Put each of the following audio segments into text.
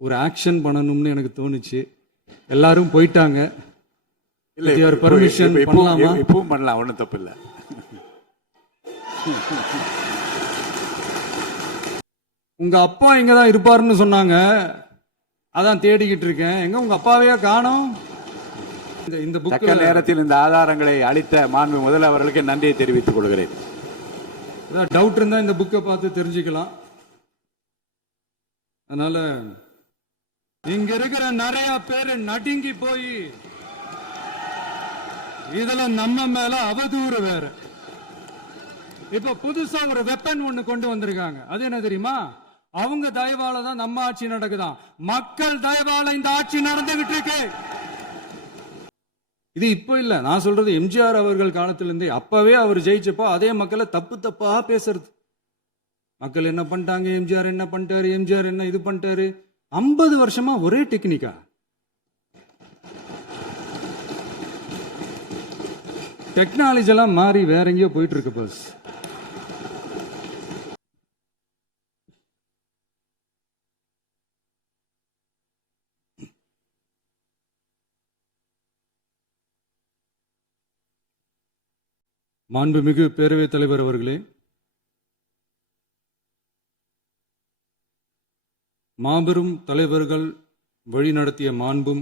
ஒரு ஆக்ஷன் பண்ணணும்னு எனக்கு தோணுச்சு. எல்லாரும் போயிட்டாங்க. இல்ல பர்மிஷன் பண்ணலாமா? இப்பவும் பண்ணலாம், ஒன்றும் தப்பு இல்லை. உங்க அப்பா இங்கதான் இருப்பாருன்னு சொன்னாங்க, அதான் தேடிக்கிட்டு இருக்கேன். எங்க உங்க அப்பாவையா காணோம்? இந்த தக்க நேரத்தில் இந்த ஆதாரங்களை அளித்த மாண்பு முதல்வர் அவர்களுக்கு நன்றியை தெரிவித்துக் கொள்கிறேன். டவுட் இருந்தா இந்த புக்கை பார்த்து தெரிஞ்சுக்கலாம். அதனால இங்க இருக்கிற நிறைய பேரு நடுங்கி போய் இதுல நம்ம மேல அவதூறு வேற. இப்ப புதுசா ஒரு வெப்பன் ஒண்ணு கொண்டு வந்திருக்காங்க. அது என்ன தெரியுமா? அவங்க தயவால தான் நம்ம ஆட்சி நடக்குதான். மக்கள் தயவால இந்த ஆட்சி நடந்துகிட்டு இருக்கு. இது இப்ப இல்ல, நான் சொல்றது எம்ஜிஆர் அவர்கள் காலத்திலிருந்தே. அப்பவே அவர் ஜெயிச்சப்போ அதே மக்களை தப்பு தப்பா பேசுறது. மக்கள் என்ன பண்ணிட்டாங்க, எம்ஜிஆர் என்ன பண்ணிட்டாரு, எம்ஜிஆர் என்ன இது பண்ணிட்டாரு. 50 வருஷமா ஒரே டெக்னிக்கா. டெக்னாலஜி எல்லாம் மாறி வேற எங்கேயோ போயிட்டு இருக்கு பஸ். மாண்புமிகு பேரவைத் தலைவர் அவர்களே, மாபெரும் தலைவர்கள் வழிநடத்திய மாண்பும்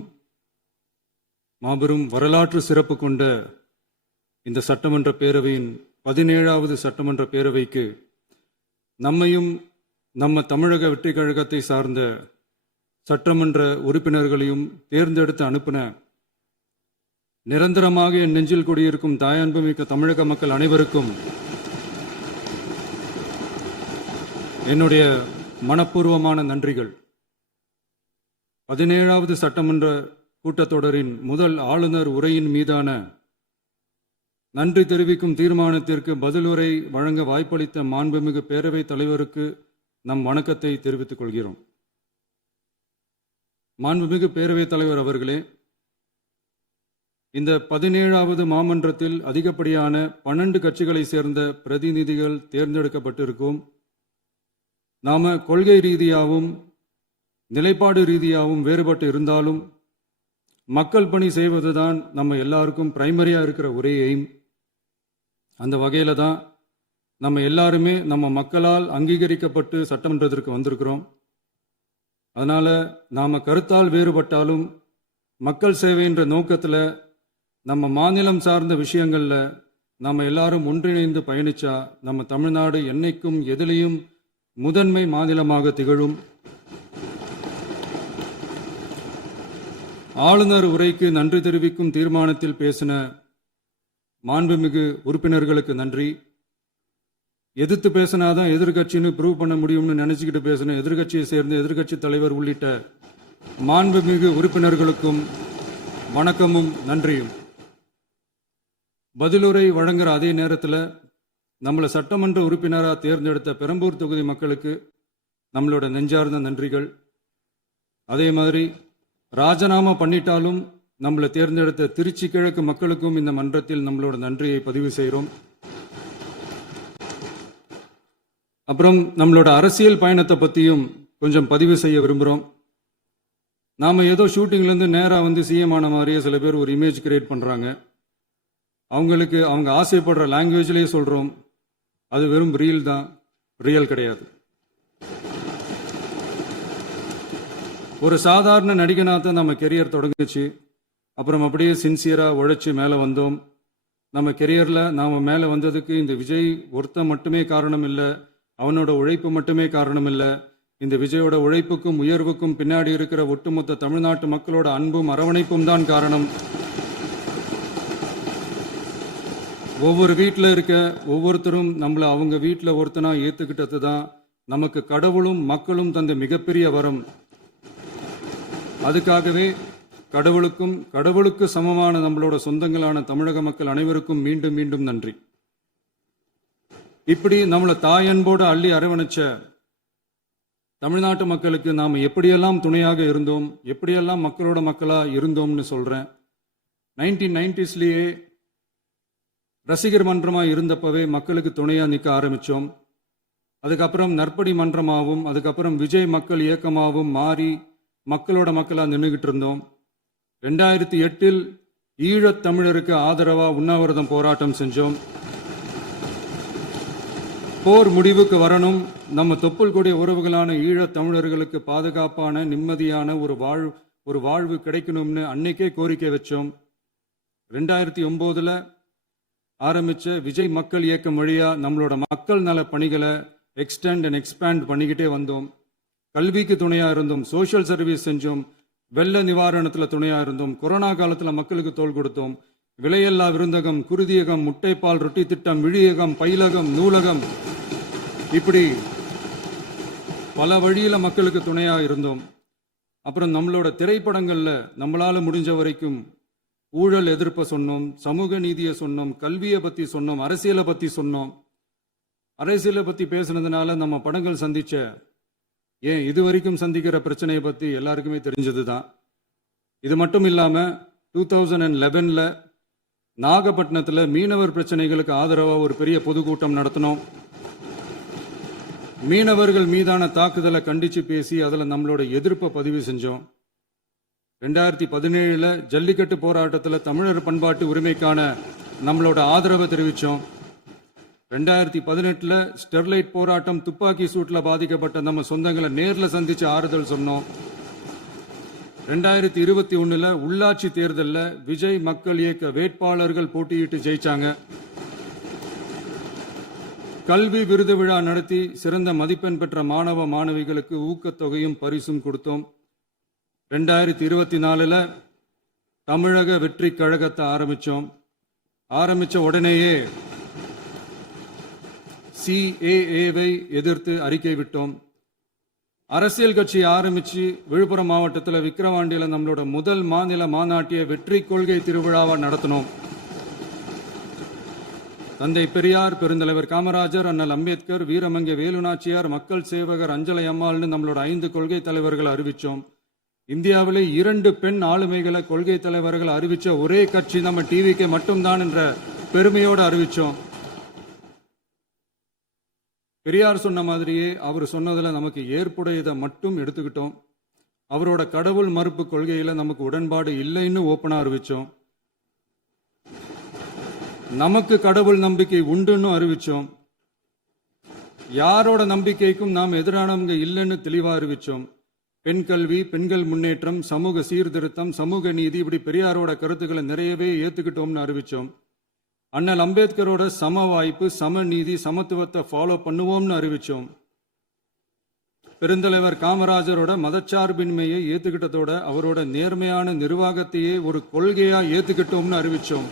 மாபெரும் வரலாற்று சிறப்பு கொண்ட இந்த சட்டமன்ற பேரவையின் 17வது சட்டமன்ற பேரவைக்கு நம்மையும் நம்ம தமிழக வெற்றி கழகத்தை சார்ந்த சட்டமன்ற உறுப்பினர்களையும் தேர்ந்தெடுத்து அனுப்பின நிரந்தரமாக என் நெஞ்சில் குடியிருக்கும் தாயன்புமிக்க தமிழக மக்கள் அனைவருக்கும் என்னுடைய மனப்பூர்வமான நன்றிகள். 17வது சட்டமன்ற கூட்டத்தொடரின் முதல் ஆளுநர் உரையின் மீதான நன்றி தெரிவிக்கும் தீர்மானத்திற்கு பதிலுரை வழங்க வாய்ப்பளித்த மாண்புமிகு பேரவைத் தலைவருக்கு நம் வணக்கத்தை தெரிவித்துக் கொள்கிறோம். மாண்புமிகு பேரவைத் தலைவர் அவர்களே, இந்த 17வது மாமன்றத்தில் அதிகப்படியான 12 கட்சிகளை சேர்ந்த பிரதிநிதிகள் தேர்ந்தெடுக்கப்பட்டிருக்கும். நாம கொள்கை ரீதியாகவும் நிலைப்பாடு ரீதியாகவும் வேறுபட்டு இருந்தாலும் மக்கள் பணி செய்வதுதான் நம்ம எல்லாருக்கும் பிரைமரியா இருக்கிற ஒரே எய்ம். அந்த வகையில தான் நம்ம எல்லாருமே நம்ம மக்களால் அங்கீகரிக்கப்பட்டு சட்டமன்றத்திற்கு வந்திருக்கிறோம். அதனால நாம கருத்தால் வேறுபட்டாலும் மக்கள் சேவை என்ற நோக்கத்தில் நம்ம மாநிலம் சார்ந்த விஷயங்கள்ல நம்ம எல்லாரும் ஒன்றிணைந்து பயணிச்சா நம்ம தமிழ்நாடு என்னைக்கும் எதிலையும் முதன்மை மாநிலமாக திகழும். ஆளுநர் உரைக்கு நன்றி தெரிவிக்கும் தீர்மானத்தில் பேசின மாண்புமிகு உறுப்பினர்களுக்கு நன்றி. எதிர்த்து பேசினாதான் எதிர்கட்சின்னு ப்ரூவ் பண்ண முடியும்னு நினைச்சுக்கிட்டு பேசின எதிர்கட்சியை சேர்ந்த எதிர்கட்சி தலைவர் உள்ளிட்ட மாண்புமிகு உறுப்பினர்களுக்கும் வணக்கமும் நன்றியும். பதிலுரை வழங்குற அதே நேரத்தில் நம்மளை சட்டமன்ற உறுப்பினராக தேர்ந்தெடுத்த பெரம்பூர் தொகுதி மக்களுக்கு நம்மளோட நெஞ்சார்ந்த நன்றிகள். அதே மாதிரி ராஜினாமா பண்ணிட்டாலும் நம்மளை தேர்ந்தெடுத்த திருச்சி கிழக்கு மக்களுக்கும் இந்த மன்றத்தில் நம்மளோட நன்றியை பதிவு செய்கிறோம். அப்புறம் நம்மளோட அரசியல் பயணத்தை பற்றியும் கொஞ்சம் பதிவு செய்ய விரும்புகிறோம். நாம் ஏதோ ஷூட்டிங்லேருந்து நேராக வந்து சிஎம் ஆன மாதிரியே சில பேர் ஒரு இமேஜ் கிரியேட் பண்ணுறாங்க. அவங்களுக்கு அவங்க ஆசைப்படுற லாங்குவேஜ்லேயே சொல்கிறோம், அது வெறும் ரீல் தான், ரியல் கிடையாது. ஒரு சாதாரண நடிகனாக நம்ம கெரியர் தொடங்குச்சு. அப்புறம் அப்படியே சின்சியராக உழைச்சி மேலே வந்தோம். நம்ம கெரியரில் நாம் மேலே வந்ததுக்கு இந்த விஜய் ஒருத்தன் மட்டுமே காரணம் இல்லை, அவனோட உழைப்பு மட்டுமே காரணம் இல்லை. இந்த விஜயோட உழைப்புக்கும் உயர்வுக்கும் பின்னாடி இருக்கிற ஒட்டுமொத்த தமிழ்நாட்டு மக்களோட அன்பும் அரவணைப்பும் தான் காரணம். ஒவ்வொரு வீட்டில் இருக்க ஒவ்வொருத்தரும் நம்மளை அவங்க வீட்டில் ஒருத்தனா ஏற்றுக்கிட்டது தான் நமக்கு கடவுளும் மக்களும் தந்த மிகப்பெரிய வரம். அதுக்காகவே கடவுளுக்கு சமமான நம்மளோட சொந்தங்களான தமிழக மக்கள் அனைவருக்கும் மீண்டும் மீண்டும் நன்றி. இப்படி நம்மளை தாயன்போடு அள்ளி அரவணைச்ச தமிழ்நாட்டு மக்களுக்கு நாம் எப்படியெல்லாம் துணையாக இருந்தோம், எப்படியெல்லாம் மக்களோட மக்களா இருந்தோம்னு சொல்றேன். 1990ஸ்லேயே ரசிகர் மன்றமாக இருந்தப்பவே மக்களுக்கு துணையாக நிற்க ஆரம்பித்தோம். அதுக்கப்புறம் நற்படி மன்றமாகவும் அதுக்கப்புறம் விஜய் மக்கள் இயக்கமாகவும் மாறி மக்களோட மக்களா நின்றுகிட்டு இருந்தோம். 2008 ஈழத் தமிழருக்கு ஆதரவா உண்ணாவிரதம் போராட்டம் செஞ்சோம். போர் முடிவுக்கு வரணும், நம்ம தொப்புள் கொடிய உறவுகளான ஈழத் தமிழர்களுக்கு பாதுகாப்பான நிம்மதியான ஒரு வாழ்வு கிடைக்கணும்னு அன்னைக்கே கோரிக்கை வச்சோம். 2009 ஆரம்பிச்ச விஜய் மக்கள் இயக்கம் வழியா நம்மளோட மக்கள் நல பணிகளை எக்ஸ்டெண்ட் அண்ட் எக்ஸ்பேண்ட் பண்ணிக்கிட்டே வந்தோம். கல்விக்கு துணையா இருந்தோம், சோஷியல் சர்வீஸ் செஞ்சோம், வெள்ள நிவாரணத்துல துணையா இருந்தோம், கொரோனா காலத்துல மக்களுக்கு தோள் கொடுத்தோம். விலையில்லா விருந்தகம், குருதியகம், முட்டைப்பால் ரொட்டி திட்டம், விழியகம், பயிலகம், நூலகம், இப்படி பல வழியில மக்களுக்கு துணையா இருந்தோம். அப்புறம் நம்மளோட திரைப்படங்கள்ல நம்மளால முடிஞ்ச வரைக்கும் ஊழல் எதிர்ப்பை சொன்னோம், சமூக நீதியை சொன்னோம், கல்வியை பத்தி சொன்னோம், அரசியலை பத்தி சொன்னோம். அரசியலை பத்தி பேசுனதுனால நம்ம படங்கள் சந்திச்ச இது வரைக்கும் சந்திக்கிற பிரச்சனையை பத்தி எல்லாருக்குமே தெரிஞ்சதுதான். இது மட்டும் இல்லாம 2011 நாகப்பட்டினத்துல மீனவர் பிரச்சனைகளுக்கு ஆதரவா ஒரு பெரிய பொதுக்கூட்டம் நடத்தினோம். மீனவர்கள் மீதான தாக்குதலை கண்டிச்சு பேசி அதுல நம்மளோட எதிர்ப்பை பதிவு செஞ்சோம். 2017 ஜல்லிக்கட்டு போராட்டத்தில் தமிழர் பண்பாட்டு உரிமைக்கான நம்மளோட ஆதரவை தெரிவித்தோம். 2018 ஸ்டெர்லைட் போராட்டம், துப்பாக்கி சூட்டில் பாதிக்கப்பட்ட நம்ம சொந்தங்களை நேரில் சந்திச்சு ஆறுதல் சொன்னோம். 2021 உள்ளாட்சி தேர்தலில் விஜய் மக்கள் இயக்க வேட்பாளர்கள் போட்டியிட்டு ஜெயிச்சாங்க. கல்வி விருது விழா நடத்தி சிறந்த மதிப்பெண் பெற்ற மாணவ மாணவிகளுக்கு ஊக்கத்தொகையும் பரிசும் கொடுத்தோம். 2024 தமிழக வெற்றி கழகத்தை ஆரம்பிச்ச உடனேயே CAA-வை எதிர்த்து அறிக்கை விட்டோம். அரசியல் கட்சி ஆரம்பிச்சு விழுப்புரம் மாவட்டத்தில் விக்கிரவாண்டியில் நம்மளோட முதல் மாநில மாநாட்டிய வெற்றி கொள்கை திருவிழாவை நடத்தினோம். தந்தை பெரியார், பெருந்தலைவர் காமராஜர், அண்ணல் அம்பேத்கர், வீரமங்கை வேலுநாச்சியார், மக்கள் சேவகர் அஞ்சலை அம்மாள்னு நம்மளோட 5 கொள்கை தலைவர்களை அறிவிச்சோம். இந்தியாவிலே 2 பெண் ஆளுமைகளை கொள்கை தலைவர்கள் அறிவிச்ச ஒரே கட்சி நம்ம டிவிக்கு மட்டும்தான் என்ற பெருமையோடு அறிவிச்சோம். பெரியார் சொன்ன மாதிரியே அவர் சொன்னதுல நமக்கு ஏற்புடையதை மட்டும் எடுத்துக்கிட்டோம். அவரோட கடவுள் மறுப்பு கொள்கையில நமக்கு உடன்பாடு இல்லைன்னு ஓப்பனா அறிவிச்சோம். நமக்கு கடவுள் நம்பிக்கை உண்டுன்னு அறிவிச்சோம். யாரோட நம்பிக்கைக்கும் நாம் எதிரானவங்க இல்லைன்னு தெளிவா அறிவிச்சோம். பெண் கல்வி, பெண்கள் முன்னேற்றம், சமூக சீர்திருத்தம், சமூக நீதி, இப்படி பெரியாரோட கருத்துக்களை நிறையவே ஏத்துக்கிட்டோம்னு அறிவிச்சோம். அண்ணல் அம்பேத்கரோட சம வாய்ப்பு, சம நீதி, சமத்துவத்தை ஃபாலோ பண்ணுவோம்னு அறிவிச்சோம். பெருந்தலைவர் காமராஜரோட மதச்சார்பின்மையை ஏத்துக்கிட்டதோட அவரோட நேர்மையான நிர்வாகத்தையே ஒரு கொள்கையா ஏத்துக்கிட்டோம்னு அறிவிச்சோம்.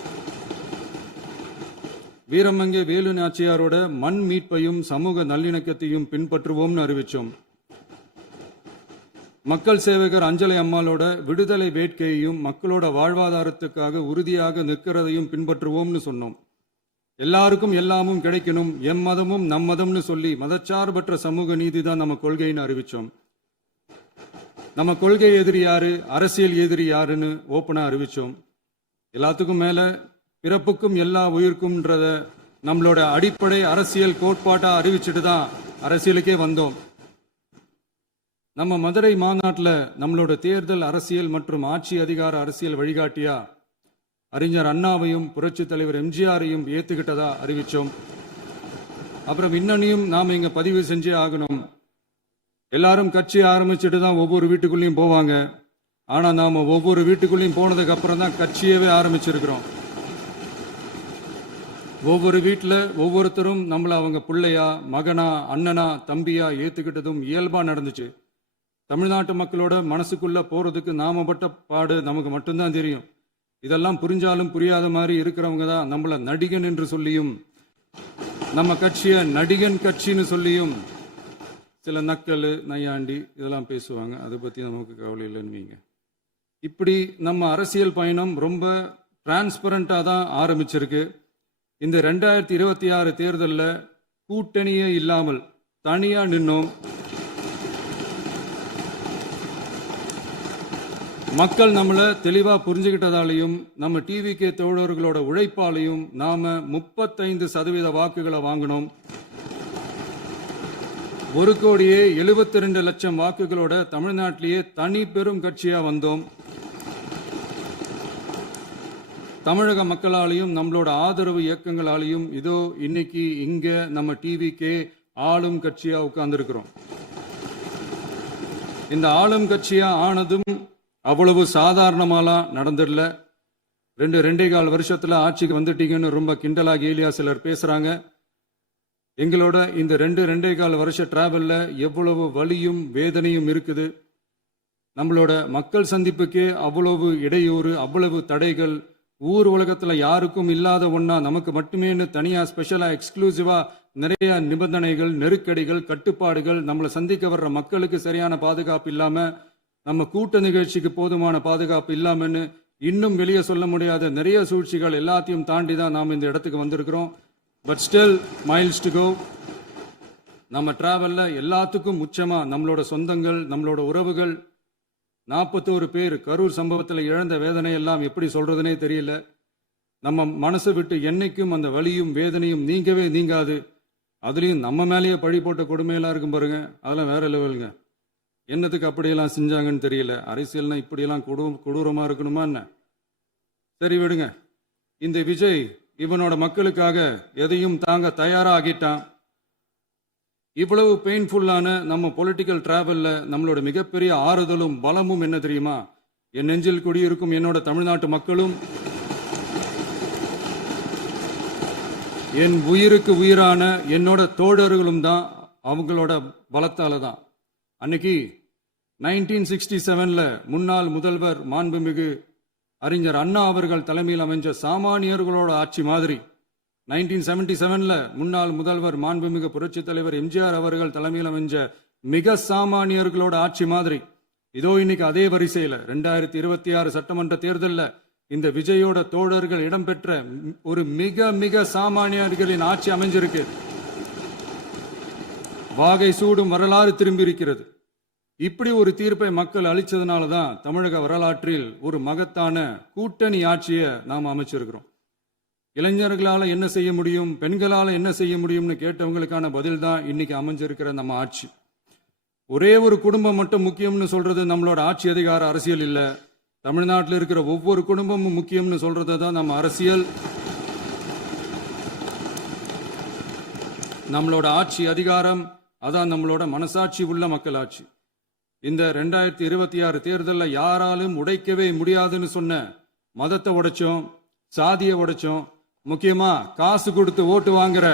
வீரமங்கை வேலு நாச்சியாரோட மண் மீட்பையும் சமூக நல்லிணக்கத்தையும் பின்பற்றுவோம்னு அறிவிச்சோம். மக்கள் சேவகர் அஞ்சலை அம்மாளோட விடுதலை வேட்கையையும் மக்களோட வாழ்வாதாரத்துக்காக உறுதியாக நிற்கிறதையும் பின்பற்றுவோம்னு சொன்னோம். எல்லாருக்கும் எல்லாமும் கிடைக்கணும், மதமும் நம் மதம்னு சொல்லி மதச்சார்பற்ற சமூக நீதி தான் நம்ம கொள்கைன்னு அறிவிச்சோம். நம்ம கொள்கை எதிரி யாரு, அரசியல் எதிரி யாருன்னு ஓப்பனா அறிவிச்சோம். எல்லாத்துக்கும் மேல பிறப்புக்கும் எல்லா உயிர்க்கும்ன்றத நம்மளோட அடிப்படை அரசியல் கோட்பாட்டா அறிவிச்சுட்டு தான் அரசியலுக்கே வந்தோம். நம்ம மதுரை மாநாட்டில் நம்மளோட தேர்தல் அரசியல் மற்றும் ஆட்சி அதிகார அரசியல் வழிகாட்டியா அறிஞர் அண்ணாவையும் புரட்சி தலைவர் எம்ஜிஆரையும் ஏத்துக்கிட்டதா அறிவிச்சோம். அப்புறம் இன்னனையும் நாம் இங்க பதிவு செஞ்சே ஆகணும். எல்லாரும் கட்சி ஆரம்பிச்சுட்டு தான் ஒவ்வொரு வீட்டுக்குள்ளேயும் போவாங்க. ஆனா நாம ஒவ்வொரு வீட்டுக்குள்ளேயும் போனதுக்கு அப்புறம் தான் கட்சியவே ஆரம்பிச்சிருக்கிறோம். ஒவ்வொரு வீட்டில் ஒவ்வொருத்தரும் நம்மள அவங்க பிள்ளையா, மகனா, அண்ணனா, தம்பியா ஏத்துக்கிட்டதும் இயல்பா நடந்துச்சு. தமிழ்நாட்டு மக்களோட மனசுக்குள்ள போறதுக்கு நாம பட்ட பாடு நமக்கு மட்டும்தான் தெரியும். இதெல்லாம் புரிஞ்சாலும் புரியாத மாதிரி இருக்கிறவங்க தான் நம்மள நடிகன் என்று சொல்லியும் நம்ம கட்சியை நடிகன் கட்சின்னு சொல்லியும் சில நக்கல், நையாண்டி இதெல்லாம் பேசுவாங்க. அதை பத்தி நமக்கு கவலை இல்லைன்னு வைங்க. இப்படி நம்ம அரசியல் பயணம் ரொம்ப டிரான்ஸ்பரண்டா தான் ஆரம்பிச்சிருக்கு. இந்த 2026 தேர்தலில் கூட்டணியே இல்லாமல் தனியா நின்னோம். மக்கள் நம்மளை தெளிவா புரிஞ்சுக்கிட்டதாலையும் நம்ம டிவிகே தோழர்களோட உழைப்பாலையும் நாம 35% வாக்குகளை வாங்கினோம். 1,72,00,000 வாக்குகளோட தமிழ்நாட்டிலேயே தனி பெரும் கட்சியா வந்தோம். தமிழக மக்களாலையும் நம்மளோட ஆதரவு இயக்கங்களாலையும் இதோ இன்னைக்கு இங்க நம்ம டிவிக்கே ஆளும் கட்சியா உட்கார்ந்துருக்கிறோம். இந்த ஆளும் கட்சியா ஆனதும் அவ்வளவு சாதாரணமாலாம் நடந்துடல. 2.25 வருஷத்துல ஆட்சிக்கு வந்துட்டீங்கன்னு ரொம்ப கிண்டலா கேலியா சிலர் பேசுறாங்க. எங்களோட இந்த 2.25 வருஷ டிராவல்ல எவ்வளவு வலியும் வேதனையும் இருக்குது. நம்மளோட மக்கள் சந்திப்புக்கே அவ்வளவு இடையூறு, அவ்வளவு தடைகள், ஊர் உலகத்துல யாருக்கும் இல்லாத ஒன்னா நமக்கு மட்டுமேன்னு தனியா ஸ்பெஷலா எக்ஸ்க்ளூசிவா நிறைய நிபந்தனைகள், நெருக்கடிகள், கட்டுப்பாடுகள், நம்மளை சந்திக்க வர்ற மக்களுக்கு சரியான பாதுகாப்பு இல்லாம, நம்ம கூட்ட நிகழ்ச்சிக்கு போதுமான பாதுகாப்பு இல்லாமன்னு இன்னும் வெளியே சொல்ல முடியாத நிறைய சூழ்ச்சிகள் எல்லாத்தையும் தாண்டி தான் நாம் இந்த இடத்துக்கு வந்திருக்கிறோம். But still miles to go. நம்ம டிராவல்ல எல்லாத்துக்கும் முச்சமா நம்மளோட சொந்தங்கள், நம்மளோட உறவுகள், 41 பேர் கரூர் சம்பவத்தில் இழந்த வேதனை எல்லாம் எப்படி சொல்றதுனே தெரியல. நம்ம மனசை விட்டு என்னைக்கும் அந்த வலியும் வேதனையும் நீங்கவே நீங்காது. அதுலயும் நம்ம மேலேயே பழி போட்ட கொடுமையெல்லாம் இருக்கும் பாருங்க, அதெல்லாம் வேற லெவலுங்க. என்னத்துக்கு அப்படியெல்லாம் செஞ்சாங்கன்னு தெரியல. அரசியல்னா இப்படியெல்லாம் கொடூரமா இருக்கணுமா என்ன? சரி விடுங்க. இந்த விஜய் இவனோட மக்களுக்காக எதையும் தாங்க தயாரா ஆகிட்டான். இவ்வளவு பெயின்ஃபுல்லான நம்ம பொலிட்டிக்கல் டிராவல்ல நம்மளோட மிகப்பெரிய ஆறுதலும் பலமும் என்ன தெரியுமா? என் நெஞ்சில் குடியிருக்கும் என்னோட தமிழ்நாட்டு மக்களும், என் உயிருக்கு உயிரான என்னோட தோழர்களும் தான். அவங்களோட பலத்தால தான். அன்னைக்கு 1967ல முன்னாள் முதல்வர் மாண்புமிகு அறிஞர் அண்ணா அவர்கள் தலைமையில் அமைஞ்ச சாமானியர்களோட ஆட்சி மாதிரி, 1977ல முன்னாள் முதல்வர் மாண்புமிகு புரட்சி தலைவர் எம்ஜிஆர் அவர்கள் தலைமையில் அமைஞ்ச மிக சாமானியர்களோட ஆட்சி மாதிரி, இதோ இன்னைக்கு அதே வரிசையில 2026 சட்டமன்ற தேர்தலில் இந்த விஜயோட தோழர்கள் இடம்பெற்ற ஒரு மிக மிக சாமானியர்களின் ஆட்சி அமைஞ்சிருக்கு. வாகை சூடும் வரலாறு திரும்பி இருக்கிறது. இப்படி ஒரு தீர்ப்பை மக்கள் அளிச்சதுனால தான் தமிழக வரலாற்றில் ஒரு மகத்தான கூட்டணி ஆட்சியை நாம் அமைச்சிருக்கிறோம். இளைஞர்களால என்ன செய்ய முடியும், பெண்களால என்ன செய்ய முடியும்னு கேட்டவங்களுக்கான பதில் தான் இன்னைக்கு அமைஞ்சிருக்கிற நம்ம ஆட்சி. ஒரே ஒரு குடும்பம் மட்டும் முக்கியம்னு சொல்றது நம்மளோட ஆட்சி அதிகார அரசியல் இல்ல. தமிழ்நாட்டில் இருக்கிற ஒவ்வொரு குடும்பமும் முக்கியம்னு சொல்றது தான் நம்ம அரசியல். நம்மளோட ஆட்சி அதிகாரம் அதான் நம்மளோட மனசாட்சி உள்ள மக்கள் ஆட்சி. இந்த 2026 தேர்தலில் யாராலும் உடைக்கவே முடியாதுன்னு சொன்ன மதத்தை உடைச்சோம், சாதியை உடைச்சோம், முக்கியமா காசு கொடுத்து ஓட்டு வாங்குற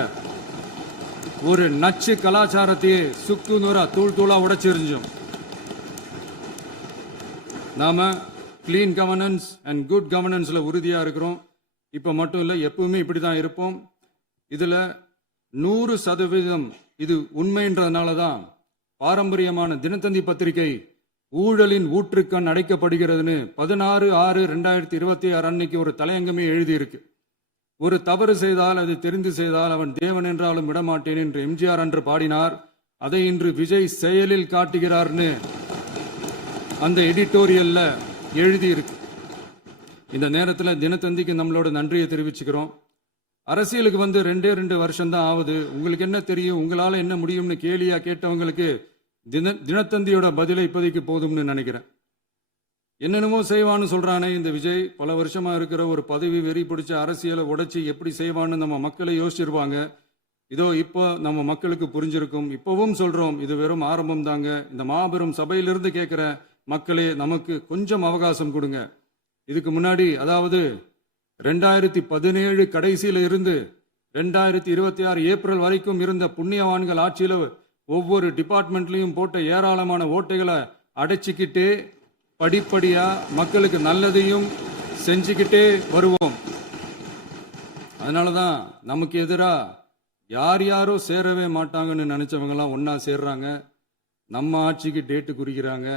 ஒரு நச்சு கலாச்சாரத்தையே சுக்கு நூறா தூள் தூளா உடைச்சிருந்தோம். நாம கிளீன் கவர்னன்ஸ் அண்ட் குட் கவர்னன்ஸ்ல உறுதியா இருக்கிறோம். இப்ப மட்டும் இல்ல, எப்பவுமே இப்படிதான் இருப்போம். இதுல 100% இது உண்மைன்றதுனால தான் பாரம்பரியமான தினத்தந்தி பத்திரிகை ஊழலின் ஊற்றுக்கண் அடைக்கப்படுகிறதுன்னு 16/6/2026 அன்னைக்கு ஒரு தலையங்கமே எழுதியிருக்கு. ஒரு தவறு செய்தால், அது தெரிந்து செய்தால் அவன் தேவன் என்றாலும் விடமாட்டேன் என்று எம்ஜிஆர் அன்று பாடினார். அதை இன்று விஜய் செயலில் காட்டுகிறார்னு அந்த எடிட்டோரியல்ல எழுதியிருக்கு. இந்த நேரத்தில் தினத்தந்திக்கு நம்மளோட நன்றியை தெரிவிச்சுக்கிறோம். அரசியலுக்கு வந்து 2 வருஷம் தான் ஆகுது. உங்களுக்கு என்ன தெரியும், உங்களால என்ன முடியும்னு கேலியா கேட்டவங்களுக்கு தினத்தந்தியோட பதிலை இப்போதைக்கு போதும்னு நினைக்கிறேன். என்னென்னமோ செய்வான்னு சொல்றானே இந்த விஜய், பல வருஷமா இருக்கிற ஒரு பதவி வெறி பிடிச்ச அரசியலை உடைச்சி எப்படி செய்வான்னு நம்ம மக்களை யோசிச்சிருவாங்க. இதோ இப்போ நம்ம மக்களுக்கு புரிஞ்சிருக்கும். இப்பவும் சொல்றோம், இது வெறும் ஆரம்பம் தாங்க. இந்த மாபெரும் சபையிலிருந்து கேட்கிற மக்களே, நமக்கு கொஞ்சம் அவகாசம் கொடுங்க. இதுக்கு முன்னாடி, அதாவது 2017 கடைசியில இருந்து 2026 ஏப்ரல் வரைக்கும் இருந்த புண்ணியவான்கள் ஆட்சியில ஒவ்வொரு டிபார்ட்மெண்ட்லயும் போட்ட ஏராளமான ஓட்டைகளை அடைச்சிக்கிட்டே படிப்படியா மக்களுக்கு நல்லதையும் செஞ்சுக்கிட்டே வருவோம். அதனாலதான் நமக்கு எதிரா யார் யாரோ சேரவே மாட்டாங்கன்னு நினைச்சவங்க எல்லாம் ஒன்னா சேர்றாங்க. நம்ம ஆட்சிக்கு டேட்டு குறிக்கிறாங்க.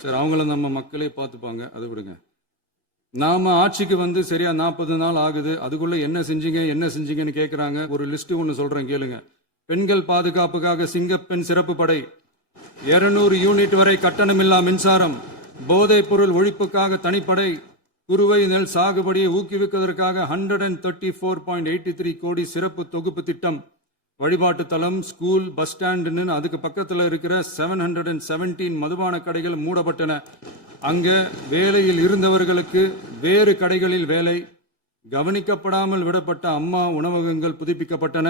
சரி, அவங்கள நம்ம மக்களே பார்த்துப்பாங்க, அதை விடுங்க. நாம ஆட்சிக்கு வந்து சரியா 40 நாள் ஆகுது. அதுக்குள்ள என்ன செஞ்சீங்கன்னு கேட்கிறாங்க. ஒரு லிஸ்ட் ஒன்று சொல்றேன் கேளுங்க. பெண்கள் பாதுகாப்புக்காக சிங்கப்பெண் சிறப்பு படை, 200 யூனிட் வரை கட்டணமில்லா மின்சாரம், போதைப் பொருள் ஒழிப்புக்காக தனிப்படை, குறுவை நெல் சாகுபடியை ஊக்குவிப்பதற்காக 134.83 கோடி சிறப்பு தொகுப்பு திட்டம். வழிபாட்டு தலம், ஸ்கூல், பஸ் ஸ்டாண்டுன்னு அதுக்கு பக்கத்தில் இருக்கிற 717 மதுபான கடைகள் மூடப்பட்டன. அங்க வேலையில் இருந்தவர்களுக்கு வேறு கடைகளில் வேலை. கவனிக்கப்படாமல் விடப்பட்ட அம்மா உணவகங்கள் புதுப்பிக்கப்பட்டன.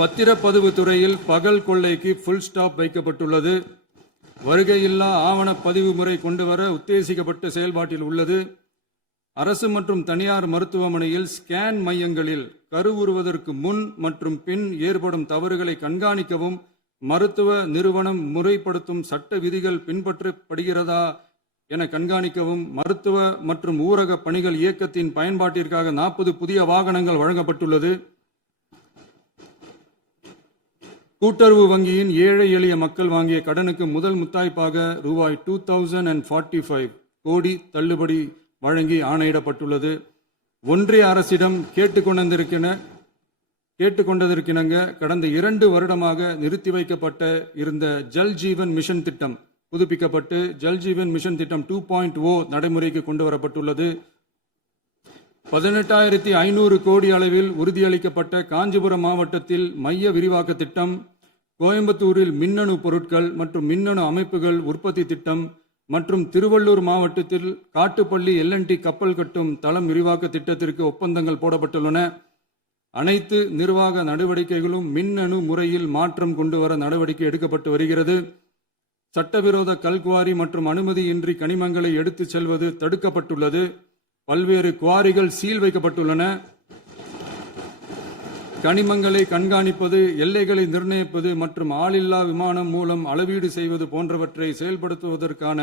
பத்திரப்பதிவு துறையில் பகல் கொள்ளைக்கு ஃபுல் ஸ்டாப் வைக்கப்பட்டுள்ளது. வருகையில்லா ஆவண பதிவு முறை கொண்டுவர உத்தேசிக்கப்பட்ட செயல்பாட்டில் உள்ளது. அரசு மற்றும் தனியார் மருத்துவமனையில் ஸ்கேன் மையங்களில் கருவுறுவதற்கு முன் மற்றும் பின் ஏற்படும் தவறுகளை கண்காணிக்கவும், மருத்துவ நிறுவனம் முறைப்படுத்தும் சட்ட விதிகள் பின்பற்றப்படுகிறதா என கண்காணிக்கவும், மருத்துவ மற்றும் ஊரக பணிகள் இயக்கத்தின் பயன்பாட்டிற்காக 40 புதிய வாகனங்கள் வழங்கப்பட்டுள்ளது. கூட்டுறவு வங்கியின் ஏழை எளிய மக்கள் வாங்கிய கடனுக்கு முதல் முத்தாய்ப்பாக ரூபாய் 2045 கோடி தள்ளுபடி வழங்கி ஆணையிடப்பட்டுள்ளது. ஒன்றிய அரசிடம் கேட்டுக்கொண்டதற்கிணங்க கடந்த 2 வருடமாக நிறுத்தி வைக்கப்பட்ட இருந்த ஜல் ஜீவன் மிஷன் திட்டம் புதுப்பிக்கப்பட்டு ஜல் ஜீவன் மிஷன் திட்டம் 2.0 நடைமுறைக்கு கொண்டு வரப்பட்டுள்ளது. 18,500 கோடி அளவில் உறுதியளிக்கப்பட்ட காஞ்சிபுரம் மாவட்டத்தில் மைய விரிவாக்க திட்டம், கோயம்புத்தூரில் மின்னணு பொருட்கள் மற்றும் மின்னணு அமைப்புகள் உற்பத்தி திட்டம் மற்றும் திருவள்ளூர் மாவட்டத்தில் காட்டுப்பள்ளி LNT கப்பல் கட்டும் தளம் விரிவாக்க திட்டத்திற்கு ஒப்பந்தங்கள் போடப்பட்டுள்ளன. அனைத்து நிர்வாக நடவடிக்கைகளும் மின்னணு முறையில் மாற்றம் கொண்டு வர நடவடிக்கை எடுக்கப்பட்டு வருகிறது. சட்டவிரோத கல்குவாரி மற்றும் அனுமதியின்றி கனிமங்களை எடுத்துச் செல்வது தடுக்கப்பட்டுள்ளது. பல்வேறு குவாரிகள் சீல் வைக்கப்பட்டுள்ளன. கனிமங்களை கண்காணிப்பது, எல்லைகளை நிர்ணயிப்பது மற்றும் ஆளில்லா விமானம் மூலம் அளவீடு செய்வது போன்றவற்றை செயல்படுத்துவதற்கான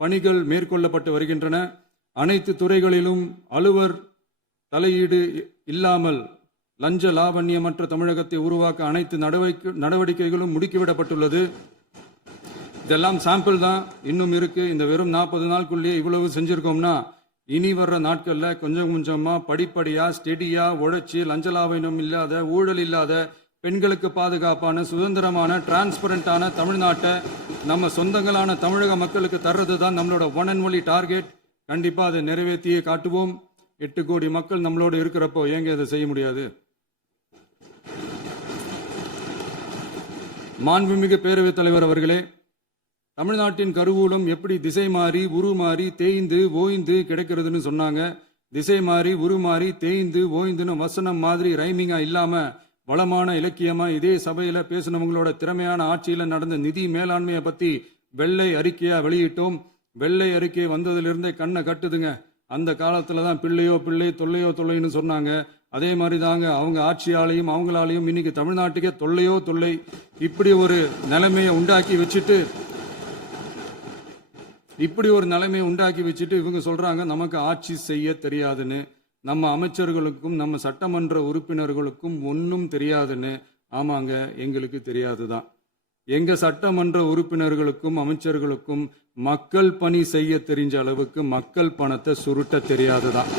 பணிகள் மேற்கொள்ளப்பட்டு வருகின்றன. அனைத்து துறைகளிலும் அலுவலர் தலையீடு இல்லாமல் லஞ்ச லாவண்யமற்ற தமிழகத்தை உருவாக்க அனைத்து நடவடிக்கைகளும் முடுக்கிவிடப்பட்டுள்ளது. இதெல்லாம் சாம்பிள் தான், இன்னும் இருக்கு. இந்த வெறும் 40 நாளுக்குள்ளேயே இவ்வளவு செஞ்சிருக்கோம்னா இனி வர்ற நாட்கள்ல கொஞ்சம் கொஞ்சமா படிப்படியா ஸ்டெடியா உழைச்சி லஞ்சலாவணம் இல்லாத, ஊழல் இல்லாத, பெண்களுக்கு பாதுகாப்பான, சுதந்திரமான, டிரான்ஸ்பரண்டான தமிழ்நாட்டை நம்ம சொந்தங்களான தமிழக மக்களுக்கு தர்றது தான் நம்மளோட ஒன் அண்ட் ஒன்லி டார்கெட். கண்டிப்பா அதை நிறைவேற்றியே காட்டுவோம். 8 கோடி மக்கள் நம்மளோட இருக்கிறப்போ ஏங்க இதை செய்ய முடியாது? மாண்புமிகு பேரவைத் தலைவர் அவர்களே, தமிழ்நாட்டின் கருவூலம் எப்படி திசை மாறி உருமாறி தேய்ந்து ஓய்ந்து கிடைக்கிறதுன்னு சொன்னாங்க. திசை மாறி உருமாறி தேய்ந்து ஓய்ந்துன்னு வசனம் மாதிரி ரைமிங்கா இல்லாம வளமான இலக்கியமா இதே சபையில பேசினவங்களோட திறமையான ஆட்சியில நடந்த நிதி மேலாண்மையை பத்தி வெள்ளை அறிக்கையா வெளியிட்டோம். வெள்ளை அறிக்கை வந்ததிலிருந்தே கண்ணை கட்டுதுங்க. அந்த காலத்துல தான் பிள்ளையோ பிள்ளை, தொல்லையோ தொல்லைன்னு சொன்னாங்க. அதே மாதிரி தாங்க அவங்க ஆட்சியாலையும் அவங்களாலையும் இன்னைக்கு தமிழ்நாட்டுக்கே தொல்லையோ தொல்லை. இப்படி ஒரு நிலைமையை உண்டாக்கி வச்சுட்டு இவங்க சொல்றாங்க நமக்கு ஆட்சி செய்ய தெரியாதுன்னு. நம்ம அமைச்சர்களுக்கும் நம்ம சட்டமன்ற உறுப்பினர்களுக்கும் ஒன்றும் தெரியாதுன்னு. ஆமாங்க, எங்களுக்கு தெரியாதுதான். எங்க சட்டமன்ற உறுப்பினர்களுக்கும் அமைச்சர்களுக்கும் மக்கள் பணி செய்ய தெரிஞ்ச அளவுக்கு மக்கள் பணத்தை சுருட்ட தெரியாதுதான்.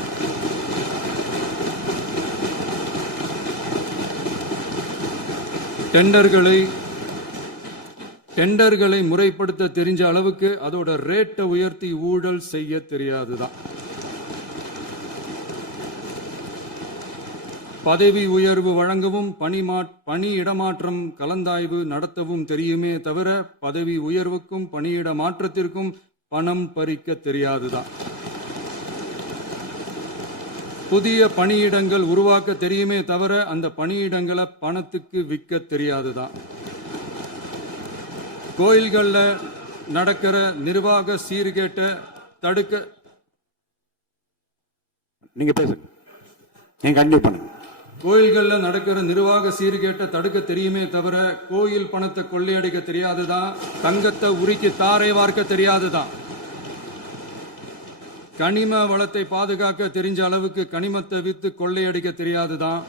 டெண்டர்களை முறைப்படுத்த தெரிஞ்ச அளவுக்கு அதோட ரேட்டை உயர்த்தி ஊழல் செய்ய தெரியாதுதான். பதவி உயர்வு வழங்கவும் பணி இடமாற்றம் கலந்தாய்வு நடத்தவும் தெரியுமே தவிர பதவி உயர்வுக்கும் பணியிட மாற்றத்திற்கும் பணம் பறிக்க தெரியாதுதான். புதிய பணியிடங்கள் உருவாக்க தெரியுமே தவிர அந்த பணியிடங்களை பணத்துக்கு விற்க தெரியாதுதான். கோயில்கள்ல நடக்கிற நிர்வாக சீர்கேட்டை தடுக்க நீங்க பேசுங்க, நீங்க கண்டிப்பா பண்ணுங்க. கோயில்கள்ல நடக்கிற நிர்வாக சீர்கேட்டை தடுக்க தெரியுமே தவிர கோயில் பணத்தை கொள்ளையடிக்க தெரியாதுதான். தங்கத்தை உருக்கி தாரை வார்க்க தெரியாதுதான். கனிம வளத்தை பாதுகாக்க தெரிஞ்ச அளவுக்கு கனிமத்தை வித்து கொள்ளையடிக்க தெரியாதுதான்.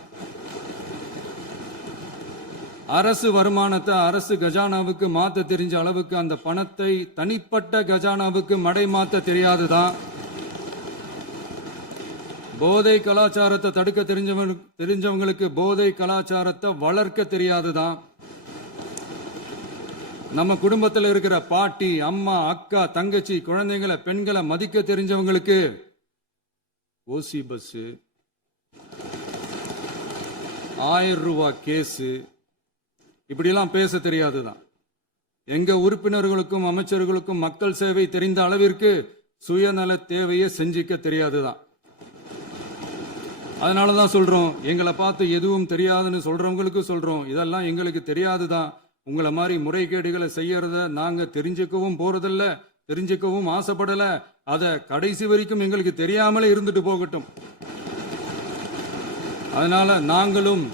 அரசு வருமானத்தை அரசு கஜானாவுக்கு மாத்த தெரிஞ்ச அளவுக்கு அந்த பணத்தை தனிப்பட்ட கஜானாவுக்கு மடை மாத்த தெரியாதுதான். போதை கலாச்சாரத்தை தடுக்க தெரிஞ்சவங்களுக்கு போதை கலாச்சாரத்தை வளர்க்க தெரியாதுதான். நம்ம குடும்பத்துல இருக்கிற பாட்டி, அம்மா, அக்கா, தங்கச்சி, குழந்தைங்களை, பெண்களை மதிக்க தெரிஞ்சவங்களுக்கு ஓசி பஸ், 1000 ரூபாய் கேஸ், இப்படிலாம் பேச தெரியாதுதான். எங்க உறுப்பினர்களுக்கும் அமைச்சர்களுக்கும் மக்கள் சேவை தெரிந்த அளவிற்கு சுயநல தேவையை செஞ்சிக்க தெரியாதுதான். அதனாலதான் சொல்றோம், எங்களை பார்த்து எதுவும் தெரியாதுன்னு சொல்றவங்களுக்கு சொல்றோம், இதெல்லாம் எங்களுக்கு தெரியாதுதான். உங்களை மாதிரி முறைகேடுகளை செய்யறத நாங்க தெரிஞ்சுக்கவும் போறதில்ல, தெரிஞ்சுக்கவும் ஆசைப்படல. அத கடைசி வரைக்கும் எங்களுக்கு தெரியாமலே இருந்துட்டு போகட்டும். அதனால நாங்களும்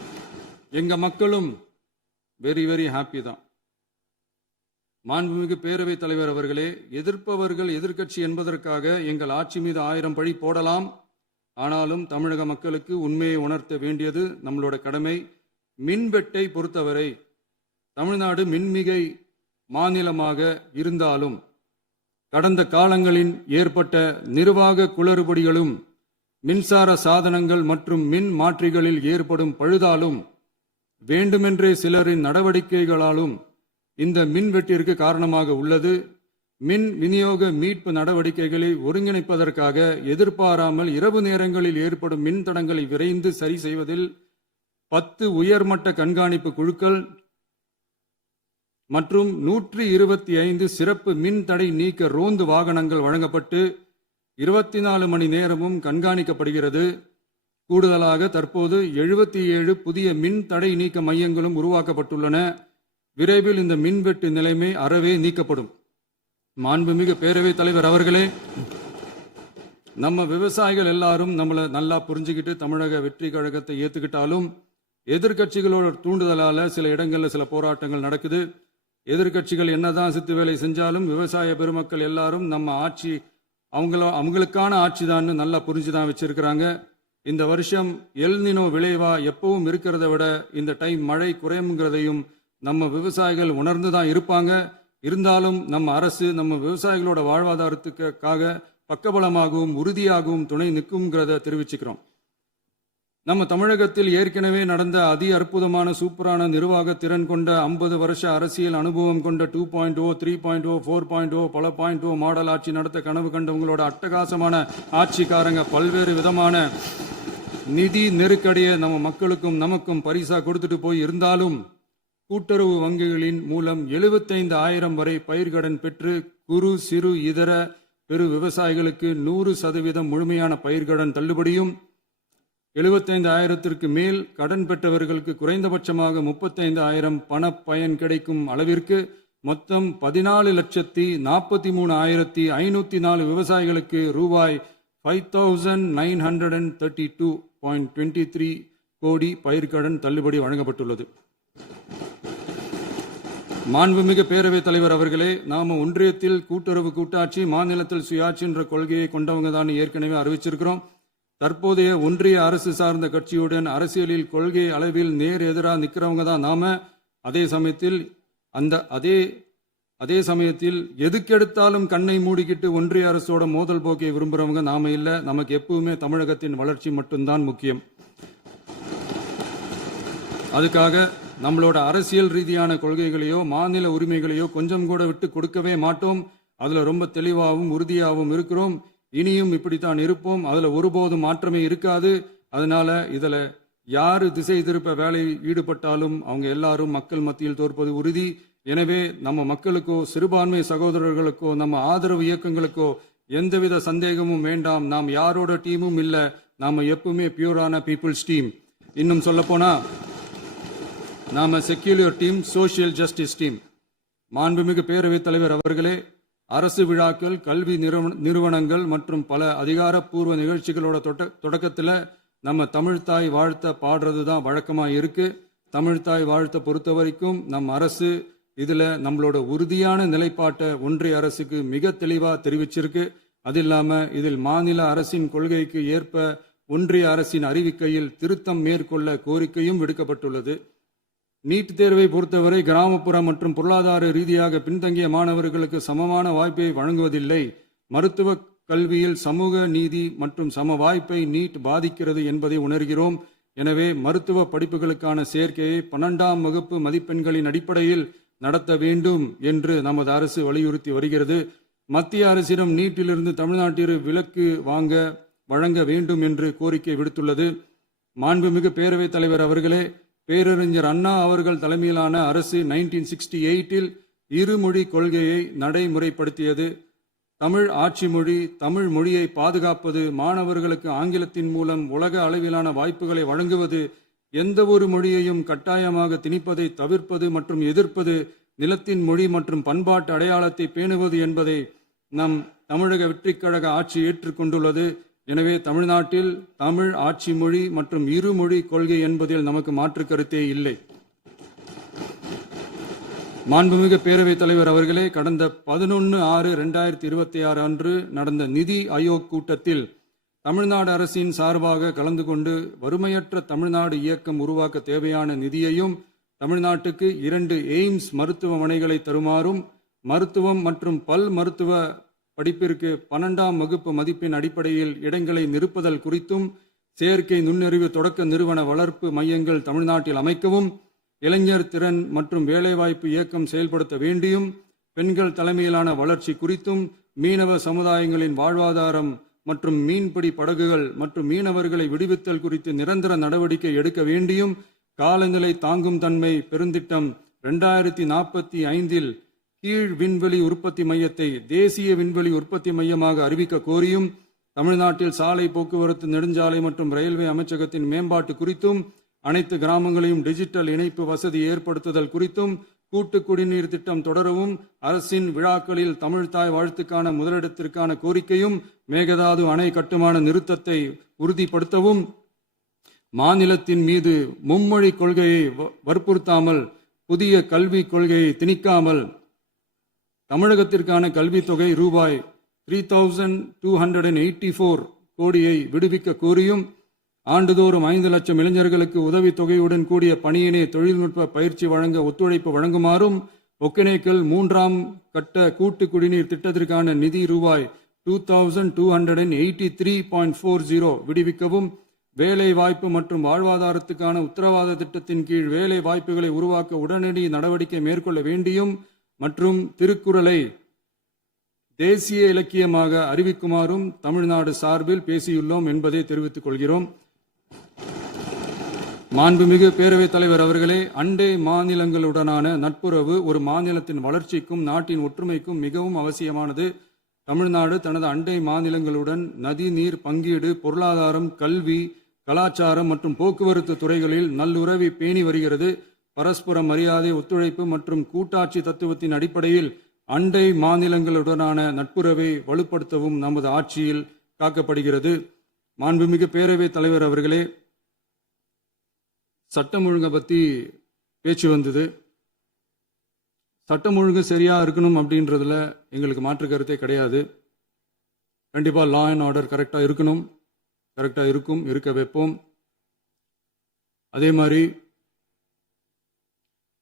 எங்க மக்களும் வெரி வெரி ஹாப்பி தான். மாண்புமிகு பேரவைத் தலைவர் அவர்களே, எதிர்ப்பவர்கள் எதிர்க்கட்சி என்பதற்காக எங்கள் ஆட்சி மீது 1000 பழி போடலாம். ஆனாலும் தமிழக மக்களுக்கு உண்மையை உணர்த்த வேண்டியது நம்மளோட கடமை. மின்வெட்டை பொறுத்தவரை தமிழ்நாடு மின்மிகை மாநிலமாக இருந்தாலும் கடந்த காலங்களில் ஏற்பட்ட நிர்வாக குளறுபடிகளும் மின்சார சாதனங்கள் மற்றும் மின் மாற்றிகளில் ஏற்படும் பழுதாலும் வேண்டுமென்றே சிலரின் நடவடிக்கைகளாலும் இந்த மின்வெட்டிற்கு காரணமாக உள்ளது. மின் விநியோக மீட்பு நடவடிக்கைகளை ஒருங்கிணைப்பதற்காக எதிர்பாராமல் இரவு நேரங்களில் ஏற்படும் மின் தடங்களை விரைந்து சரி செய்வதில் 10 உயர்மட்ட கண்காணிப்பு குழுக்கள் மற்றும் 125 சிறப்பு மின் தடை நீக்க ரோந்து வாகனங்கள் வழங்கப்பட்டு 24 மணி நேரமும் கண்காணிக்கப்படுகிறது. கூடுதலாக தற்போது 77 புதிய மின் தடை நீக்க மையங்களும் உருவாக்கப்பட்டுள்ளன. விரைவில் இந்த மின்வெட்டு நிலைமை அறவே நீக்கப்படும். மாண்புமிகு பேரவைத் தலைவர் அவர்களே, நம்ம விவசாயிகள் எல்லாரும் நம்மளை நல்லா புரிஞ்சுக்கிட்டு தமிழக வெற்றி கழகத்தை ஏத்துக்கிட்டாலும் எதிர்கட்சிகளோட தூண்டுதலால சில இடங்கள்ல சில போராட்டங்கள் நடக்குது. எதிர்கட்சிகள் என்னதான் சித்து வேலை செஞ்சாலும் விவசாய பெருமக்கள் எல்லாரும் நம்ம ஆட்சி அவங்களுக்கான ஆட்சி தான் நல்லா புரிஞ்சுதான் வச்சிருக்கிறாங்க. இந்த வருஷம் எல் நினோ விளைவா எப்பவும் இருக்கிறத விட இந்த டைம் மழை குறையுங்கிறதையும் நம்ம விவசாயிகள் உணர்ந்துதான் இருப்பாங்க. இருந்தாலும் நம்ம அரசு நம்ம விவசாயிகளோட வாழ்வாதாரத்துக்காக பக்கபலமாகவும் உறுதியாகவும் துணை நிற்கும்ங்கிறத தெரிவிச்சுக்கிறோம். நம்ம தமிழகத்தில் ஏற்கனவே நடந்த அதி அற்புதமான சூப்பரான நிர்வாக திறன் கொண்ட 50 வருஷ அரசியல் அனுபவம் கொண்ட 2.0, 3.0, 4.0 பல 0.0 மாடல் ஆட்சி நடத்த கனவு கண்டவங்களோட அட்டகாசமான ஆட்சிக்காரங்க பல்வேறு விதமான நிதி நெருக்கடியை நம்ம மக்களுக்கும் நமக்கும் பரிசா கொடுத்துட்டு போய் இருந்தாலும் கூட்டுறவு வங்கிகளின் மூலம் 75,000 வரை பயிர்கடன் பெற்று குறு சிறு இதர பெரு விவசாயிகளுக்கு 100% முழுமையான பயிர்கடன் தள்ளுபடியும் 75,000க்கு மேல் கடன் பெற்றவர்களுக்கு குறைந்தபட்சமாக 35,000 பண பயன் கிடைக்கும் அளவிற்கு மொத்தம் 14,43,504 விவசாயிகளுக்கு ரூபாய் 5,932.23 கோடி பயிர்கடன் தள்ளுபடி வழங்கப்பட்டுள்ளது. மாண்புமிகு பேரவைத் தலைவர் அவர்களே, நாம ஒன்றியத்தில் கூட்டுறவு கூட்டாட்சி, மாநிலத்தில் சுயாட்சி என்ற கொள்கையை கொண்டவங்க தான் ஏற்கனவே அறிவிச்சிருக்கிறோம். தற்போதைய ஒன்றிய அரசு சார்ந்த கட்சியுடன் அரசியலில் கொள்கை அளவில் நேர் எதிராக நிற்கிறவங்க தான் நாம. அதே சமயத்தில் எதுக்கெடுத்தாலும் கண்ணை மூடிக்கிட்டு ஒன்றிய அரசோட மோதல் போக்கை விரும்புறவங்க நாம இல்ல. நமக்கு எப்பவுமே தமிழகத்தின் வளர்ச்சி மட்டும்தான் முக்கியம். அதுக்காக நம்மளோட அரசியல் ரீதியான கொள்கைகளையோ மாநில உரிமைகளையோ கொஞ்சம் கூட விட்டு கொடுக்கவே மாட்டோம். அதுல ரொம்ப தெளிவாகவும் உறுதியாகவும் இருக்கிறோம். இனியும் இப்படித்தான் இருப்போம். அதுல ஒருபோதும் மாற்றமே இருக்காது. அதனால இதுல யாரு திசை திருப்ப வேலையில் ஈடுபட்டாலும் அவங்க எல்லாரும் மக்கள் மத்தியில் தோற்பது உறுதி. எனவே நம்ம மக்களுக்கோ சிறுபான்மை சகோதரர்களுக்கோ நம்ம ஆதரவு இயக்கங்களுக்கோ எந்தவித சந்தேகமும் வேண்டாம். நாம் யாரோட டீமும் இல்ல. நாம எப்பவுமே பியூரான பீப்புள்ஸ் டீம். இன்னும் சொல்ல போனா நாம secular team, social justice team. மாண்புமிகு பேரவைத் தலைவர் அவர்களே, அரசு விழாக்கள், கல்வி நிறுவனங்கள் மற்றும் பல அதிகாரப்பூர்வ நிகழ்ச்சிகளோட தொடக்கத்தில் நம்ம தமிழ்தாய் வாழ்த்த பாடுறது தான் வழக்கமாக இருக்கு. தமிழ்தாய் வாழ்த்த பொறுத்த வரைக்கும் நம் அரசு இதுல நம்மளோட உறுதியான நிலைப்பாட்டை ஒன்றிய அரசுக்கு மிக தெளிவா தெரிவிச்சிருக்கு. அது இல்லாம இதில் மாநில அரசின் கொள்கைக்கு ஏற்ப ஒன்றிய அரசின் அறிவிக்கையில் திருத்தம் மேற்கொள்ள கோரிக்கையும் விடுக்கப்பட்டுள்ளது. நீட் தேர்வை பொறுத்தவரை கிராமப்புற மற்றும் பொருளாதார ரீதியாக பின்தங்கிய மாணவர்களுக்கு சமமான வாய்ப்பை வழங்குவதில்லை. மருத்துவ கல்வியில் சமூக நீதி மற்றும் சம வாய்ப்பை நீட் பாதிக்கிறது என்பதை உணர்கிறோம். எனவே மருத்துவ படிப்புகளுக்கான சேர்க்கையை 12ஆம் வகுப்பு மதிப்பெண்களின் அடிப்படையில் நடத்த வேண்டும் என்று நமது அரசு வலியுறுத்தி வருகிறது. மத்திய அரசிடம் நீட்டிலிருந்து தமிழ்நாட்டிற்கு விலக்கு வழங்க வேண்டும் என்று கோரிக்கை விடுத்துள்ளது. மாண்புமிகு பேரவைத் தலைவர் அவர்களே, பேரறிஞர் அண்ணா அவர்கள் தலைமையிலான அரசு 1968இல் இருமொழி கொள்கையை நடைமுறைப்படுத்தியது. தமிழ் ஆட்சி மொழி, தமிழ் மொழியை பாதுகாப்பது, மாணவர்களுக்கு ஆங்கிலத்தின் மூலம் உலக அளவிலான வாய்ப்புகளை வழங்குவது, எந்த ஒரு மொழியையும் கட்டாயமாக திணிப்பதை தவிர்ப்பது மற்றும் எதிர்ப்பது, நிலத்தின் மொழி மற்றும் பண்பாட்டு அடையாளத்தை பேணுவது என்பதை நம் தமிழக வெற்றிக் கழக ஆட்சி ஏற்றுக்கொண்டுள்ளது. எனவே தமிழ்நாட்டில் தமிழ் ஆட்சி மொழி மற்றும் இருமொழி கொள்கை என்பதில் நமக்கு மாற்று கருத்தே இல்லை. மாண்புமிகு பேரவைத் தலைவர் அவர்களே, கடந்த 11/6/2026 அன்று நடந்த நிதி ஆயோக் கூட்டத்தில் தமிழ்நாடு அரசின் சார்பாக கலந்து கொண்டு வறுமையற்ற தமிழ்நாடு இயக்கம் உருவாக்க தேவையான நிதியையும், தமிழ்நாட்டுக்கு 2 எய்ம்ஸ் மருத்துவமனைகளை தருமாறும், மருத்துவம் மற்றும் பல் மருத்துவ படிப்பிற்கு 12ஆம் வகுப்பு மதிப்பெண் அடிப்படையில் இடங்களை நிரப்புதல் குறித்தும், செயற்கை நுண்ணறிவு தொடக்க நிறுவன வளர்ப்பு மையங்கள் தமிழ்நாட்டில் அமைக்கவும், இளைஞர் திறன் மற்றும் வேலைவாய்ப்பு இயக்கம் செயல்படுத்த வேண்டியும், பெண்கள் தலைமையிலான வளர்ச்சி குறித்தும், மீனவ சமுதாயங்களின் வாழ்வாதாரம் மற்றும் மீன்பிடி படகுகள் மற்றும் மீனவர்களை விடுவித்தல் குறித்து நிரந்தர நடவடிக்கை எடுக்க வேண்டியும், காலநிலை தாங்கும் தன்மை பெருந்திட்டம் 2045இல் கீழ் விண்வெளி உற்பத்தி மையத்தை தேசிய விண்வெளி உற்பத்தி மையமாக அறிவிக்க கோரியும், தமிழ்நாட்டில் சாலை போக்குவரத்து, நெடுஞ்சாலை மற்றும் ரயில்வே அமைச்சகத்தின் மேம்பாட்டு குறித்தும், அனைத்து கிராமங்களையும் டிஜிட்டல் இணைப்பு வசதி ஏற்படுத்துதல் குறித்தும், கூட்டு குடிநீர் திட்டம் தொடரவும், அரசின் விழாக்களில் தமிழ்தாய் வாழ்த்துக்கான முதலிடத்திற்கான கோரிக்கையும், மேகதாது அணை கட்டுமான நிறுத்தத்தை உறுதிப்படுத்தவும், மாநிலத்தின் மீது மும்மொழி கொள்கையை வற்புறுத்தாமல் புதிய கல்விக் கொள்கையை திணிக்காமல் தமிழகத்திற்கான கல்வித் தொகை ரூபாய் 3284 கோடியை விடுவிக்க கோரியும், ஆண்டுதோறும் 5 லட்சம் இளைஞர்களுக்கு உதவித் தொகையுடன் கூடிய பணியினை தொழில்நுட்ப பயிற்சி வழங்க ஒத்துழைப்பு வழங்குமாறும், ஒகேனக்கல் 3ஆம் கட்ட கூட்டு குடிநீர் திட்டத்திற்கான நிதி ரூபாய் 2283.40 விடுவிக்கவும், வேலை வாய்ப்பு மற்றும் வாழ்வாதாரத்துக்கான உத்தரவாத திட்டத்தின் கீழ் வேலை வாய்ப்புகளை உருவாக்க உடனடி நடவடிக்கை மேற்கொள்ள வேண்டியும் மற்றும் திருக்குறளை தேசிய இலக்கியமாக அறிவிக்குமாறும் தமிழ்நாடு சார்பில் பேசியுள்ளோம் என்பதை தெரிவித்துக் கொள்கிறோம். மாண்புமிகு பேரவைத் தலைவர் அவர்களே, அண்டை மாநிலங்களுடனான நட்புறவு ஒரு மாநிலத்தின் வளர்ச்சிக்கும் நாட்டின் ஒற்றுமைக்கும் மிகவும் அவசியமானது. தமிழ்நாடு தனது அண்டை மாநிலங்களுடன் நதி நீர் பங்கீடு, பொருளாதாரம், கல்வி, கலாச்சாரம் மற்றும் போக்குவரத்து துறைகளில் நல்லுறவை பேணி வருகிறது. பரஸ்பர மரியாதை, ஒத்துழைப்பு மற்றும் கூட்டாட்சி தத்துவத்தின் அடிப்படையில் அண்டை மாநிலங்களுடனான நட்புறவை வலுப்படுத்தவும் நமது ஆட்சியில் காக்கப்படுகிறது. மாண்புமிகு பேரவைத் தலைவர் அவர்களே, சட்டம் ஒழுங்கை பற்றி பேச்சு வந்தது. சட்டம் ஒழுங்கு சரியா இருக்கணும் அப்படின்றதுல எங்களுக்கு மாற்று கருத்தே கிடையாது. கண்டிப்பா லா அண்ட் ஆர்டர் கரெக்டா இருக்கணும், கரெக்டா இருக்கும், இருக்க வைப்போம். அதே மாதிரி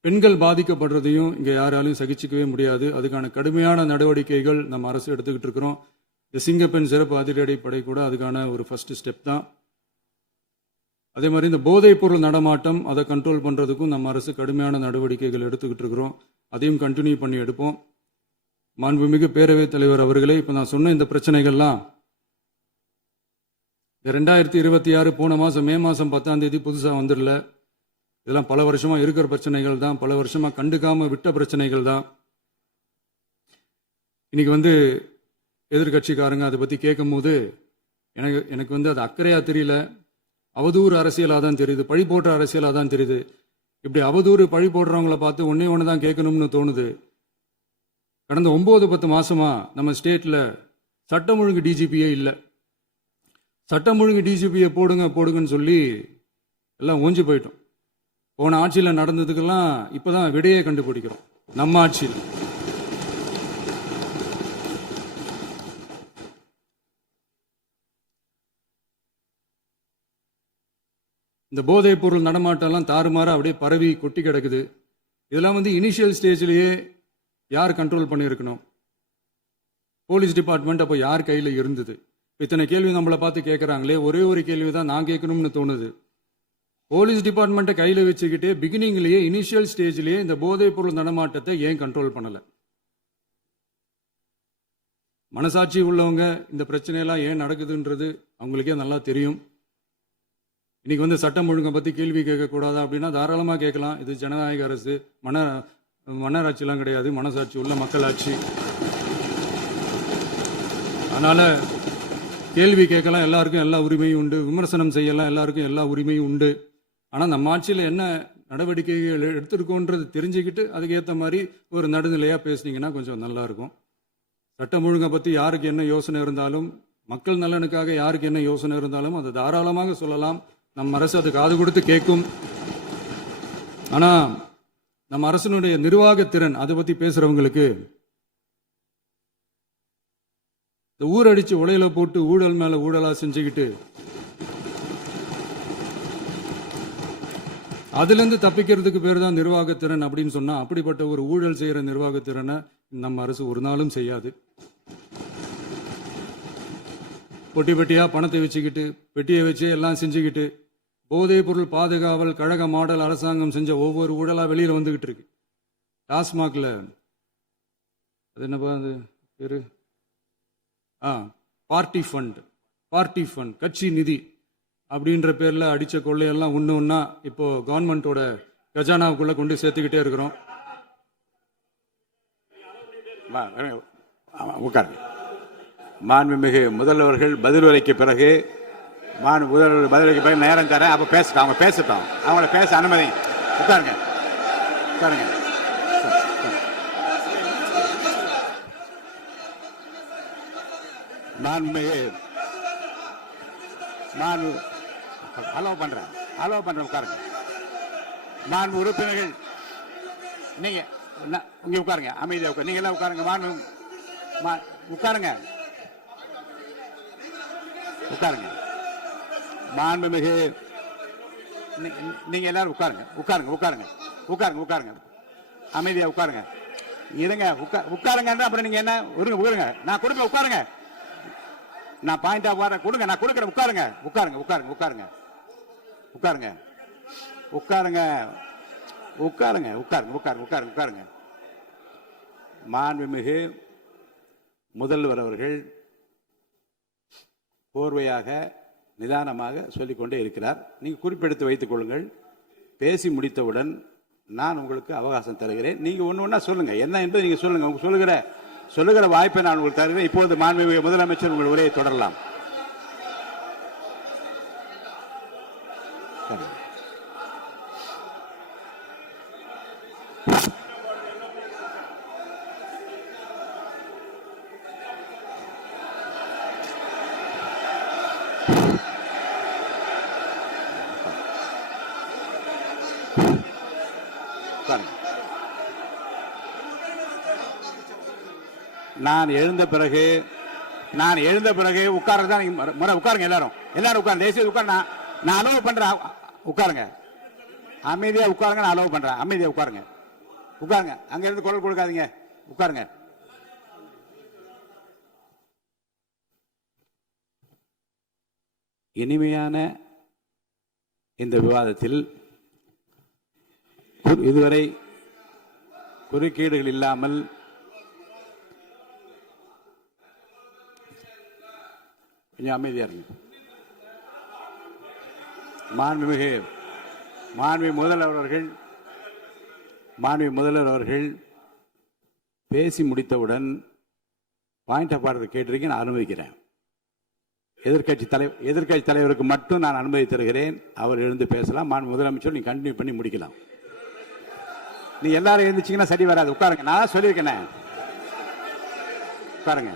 பெண்கள் பாதிக்கப்படுறதையும் இங்க யாராலையும் சகிச்சுக்கவே முடியாது. அதுக்கான கடுமையான நடவடிக்கைகள் நம்ம அரசு எடுத்துக்கிட்டு இருக்கிறோம். இந்த சிங்கப்பெண் சிறப்பு அதிரடிப்படை கூட அதுக்கான ஒரு ஃபர்ஸ்ட் ஸ்டெப் தான். அதே மாதிரி இந்த போதைப் பொருள் நடமாட்டம், அதை கண்ட்ரோல் பண்றதுக்கும் நம்ம அரசு கடுமையான நடவடிக்கைகள் எடுத்துக்கிட்டு இருக்கிறோம். அதையும் கண்டினியூ பண்ணி எடுப்போம். மாண்புமிகு பேரவைத் தலைவர் அவர்களே, இப்ப நான் சொன்ன இந்த பிரச்சனைகள்லாம் 2026 போன மாசம் மே மாசம் 10ஆம் தேதி புதுசா வந்துடல. இதெல்லாம் பல வருஷமா இருக்கிற பிரச்சனைகள் தான், பல வருஷமா கண்டுக்காம விட்ட பிரச்சனைகள் தான். இன்னைக்கு எதிர்கட்சிக்காரங்க அதை பத்தி கேட்கும் போது எனக்கு அது அக்கறையா தெரியல, அவதூறு அரசியலா தான் தெரியுது, பழி போடுற அரசியலா தான் தெரியுது. இப்படி அவதூறு பழி போடுறவங்களை பார்த்து ஒன்னே ஒன்று தான் கேட்கணும்னு தோணுது. கடந்த 9-10 மாசமா நம்ம ஸ்டேட்ல சட்டம் ஒழுங்கு டிஜிபியே இல்லை. சட்டம் ஒழுங்கு டிஜிபியை போடுங்கன்னு சொல்லி எல்லாம் ஓஞ்சி போயிட்டோம். போன ஆட்சியில் நடந்ததுக்கெல்லாம் இப்பதான் விடையை கண்டுபிடிக்கிறோம் நம்ம ஆட்சியில். இந்த போதைப் பொருள் நடமாட்டம்லாம் தாறுமாற அப்படியே பரவி கொட்டி கிடக்குது. இதெல்லாம் இனிஷியல் ஸ்டேஜ்லயே யார் கண்ட்ரோல் பண்ணியிருக்கணும்? போலீஸ் டிபார்ட்மெண்ட் அப்போ யார் கையில் இருந்தது? இத்தனை கேள்வி நம்மளை பார்த்து கேட்குறாங்களே, ஒரே ஒரு கேள்வி தான் நான் கேட்கணும்னு தோணுது. போலீஸ் டிபார்ட்மெண்ட்டை கையில் வச்சுக்கிட்டே பிகினிங்லேயே இனிஷியல் ஸ்டேஜ்லேயே இந்த போதைப் பொருள் நடமாட்டத்தை ஏன் கண்ட்ரோல் பண்ணலை? மனசாட்சி உள்ளவங்க இந்த பிரச்சனையெல்லாம் ஏன் நடக்குதுன்றது அவங்களுக்கே நல்லா தெரியும். இன்னைக்கு வந்து சட்டம் ஒழுங்கை பற்றி கேள்வி கேட்கக்கூடாதா அப்படின்னா தாராளமாக கேட்கலாம். இது ஜனநாயக அரசு, மன்னராட்சிலாம் கிடையாது, மனசாட்சி உள்ள மக்களாட்சி. அதனால கேள்வி கேட்கலாம், எல்லாருக்கும் எல்லா உரிமையும் உண்டு. விமர்சனம் செய்யலாம், எல்லாருக்கும் எல்லா உரிமையும் உண்டு. ஆனால் நம்ம ஆட்சியில் என்ன நடவடிக்கைகள் எடுத்திருக்கோன்றது தெரிஞ்சுக்கிட்டு அதுக்கேற்ற மாதிரி ஒரு நடுநிலையாக பேசுனீங்கன்னா கொஞ்சம் நல்லா இருக்கும். சட்டம் ஒழுங்கை பற்றி யாருக்கு என்ன யோசனை இருந்தாலும், மக்கள் நலனுக்காக யாருக்கு என்ன யோசனை இருந்தாலும் அதை தாராளமாக சொல்லலாம். நம்ம அரசு அது காது கொடுத்து கேட்கும். ஆனால் நம்ம அரசினுடைய நிர்வாகத்திறன் அதை பற்றி பேசுறவங்களுக்கு இந்த ஊரடிச்சு உலையில போட்டு ஊழல் மேல ஊழலா செஞ்சுக்கிட்டு அதுல இருந்து தப்பிக்கிறதுக்கு பேர் தான் நிர்வாகத்திறன் அப்படின்னு சொன்னா, அப்படிப்பட்ட ஒரு ஊழல் செய்யற நிர்வாகத்திறனை நம்ம அரசு ஒரு நாளும் செய்யாது. பொட்டி பெட்டியா பணத்தை வச்சுக்கிட்டு, பெட்டியை வச்சு எல்லாம் செஞ்சுக்கிட்டு, போதைப் பொருள் பாதுகாவல் கழக மாடல் அரசாங்கம் செஞ்ச ஒவ்வொரு ஊழலா வெளியில வந்துகிட்டு இருக்கு. டாஸ்மாக்ல அது என்னப்பா அது பேரு, பார்ட்டி ஃபண்ட் கட்சி நிதி அப்படின்ற பேர்ல அடிச்ச கொள்ளையெல்லாம் ஒண்ணு ஒண்ணா இப்போ கவர்மெண்டோட கஜானாவுக்குள்ள கொண்டு சேர்த்துக்கிட்டே இருக்கிறோம். உட்காருங்க. மாண்புமிகு முதல்வர்கள் பதில் உரைக்கு பிறகு முதல்வர் பதிலுக்கு பிறகு நேரம் தரேன். அப்ப பேச அவங்க பேசட்டும், அவங்கள பேச அனுமதி. உட்காருங்க உட்காருங்க. மாண்புமிகு அலோவ் பண்றேன் உட்காருங்க. மாண்பு உறுப்பினர்கள் நீங்க இங்க உட்காருங்க, அமைதியா உட்காரு. நீங்க எல்லாம் உட்காருங்க. உட்காருங்க. மாண்புமிகு நீங்க எல்லாரும் உட்காருங்க. அமைதியா உட்காருங்க. இருங்க, உட்காருங்க. அப்புறம் நீங்க என்ன உட்காருங்க, நான் கொடுப்பேன். உட்காருங்க, நான் பாயிண்ட் ஆஃப் ஆர்டர் கொடுங்க, நான் கொடுக்குறேன். உட்காருங்க. மாண்புமிகு முதல்வர் அவர்கள் கோர்வையாக நிதானமாக சொல்லிக்கொண்டே இருக்கிறார். நீங்க குறிப்பெடுத்து வைத்துக் கொள்ளுங்கள். பேசி முடித்தவுடன் நான் உங்களுக்கு அவகாசம் தருகிறேன். நீங்க ஒண்ணு சொல்லுங்க, என்ன என்பது நீங்க சொல்லுங்க. உங்க சொல்லுகிற வாய்ப்பை நான் உங்களுக்கு தருகிறேன். இப்போது மாண்புமிகு முதலமைச்சர் உங்கள் உரையை தொடரலாம். நான் எழுந்த பிறகு உட்கார்றதான் முறை. உட்காருங்க, எல்லாரும் உட்காருங்க. தேசிய உட்கார். நான் அலோவ் பண்றேன். உட்காருங்க, அமைதியா உட்காருங்க. நான் அலோவ் பண்றேன். அமைதியா உட்காருங்க. அங்க இருந்து குரல் கொடுக்காதீங்க. உட்காருங்க. இனிமையான இந்த விவாதத்தில் இதுவரை குறுக்கீடுகள் இல்லாமல் கொஞ்சம் அமைதியா இருங்க. மாண்புமிகு முதல்வர் அவர்கள் பேசி முடித்தவுடன் பாயிண்ட் ஆஃப் ஆர்டர் கேட்டிருக்கேன், நான் அனுமதிக்கிறேன். எதிர்கட்சி தலைவருக்கு மட்டும் நான் அனுமதி தருகிறேன். அவர் எழுந்து பேசலாம். முதலமைச்சர் நீங்க கண்டினியூ பண்ணி முடிக்கலாம். நீ எல்லாரும் எழுந்துச்சீங்கன்னா சரி வராது. உட்காருங்க, நான் சொல்லியிருக்கேன். உட்காருங்க.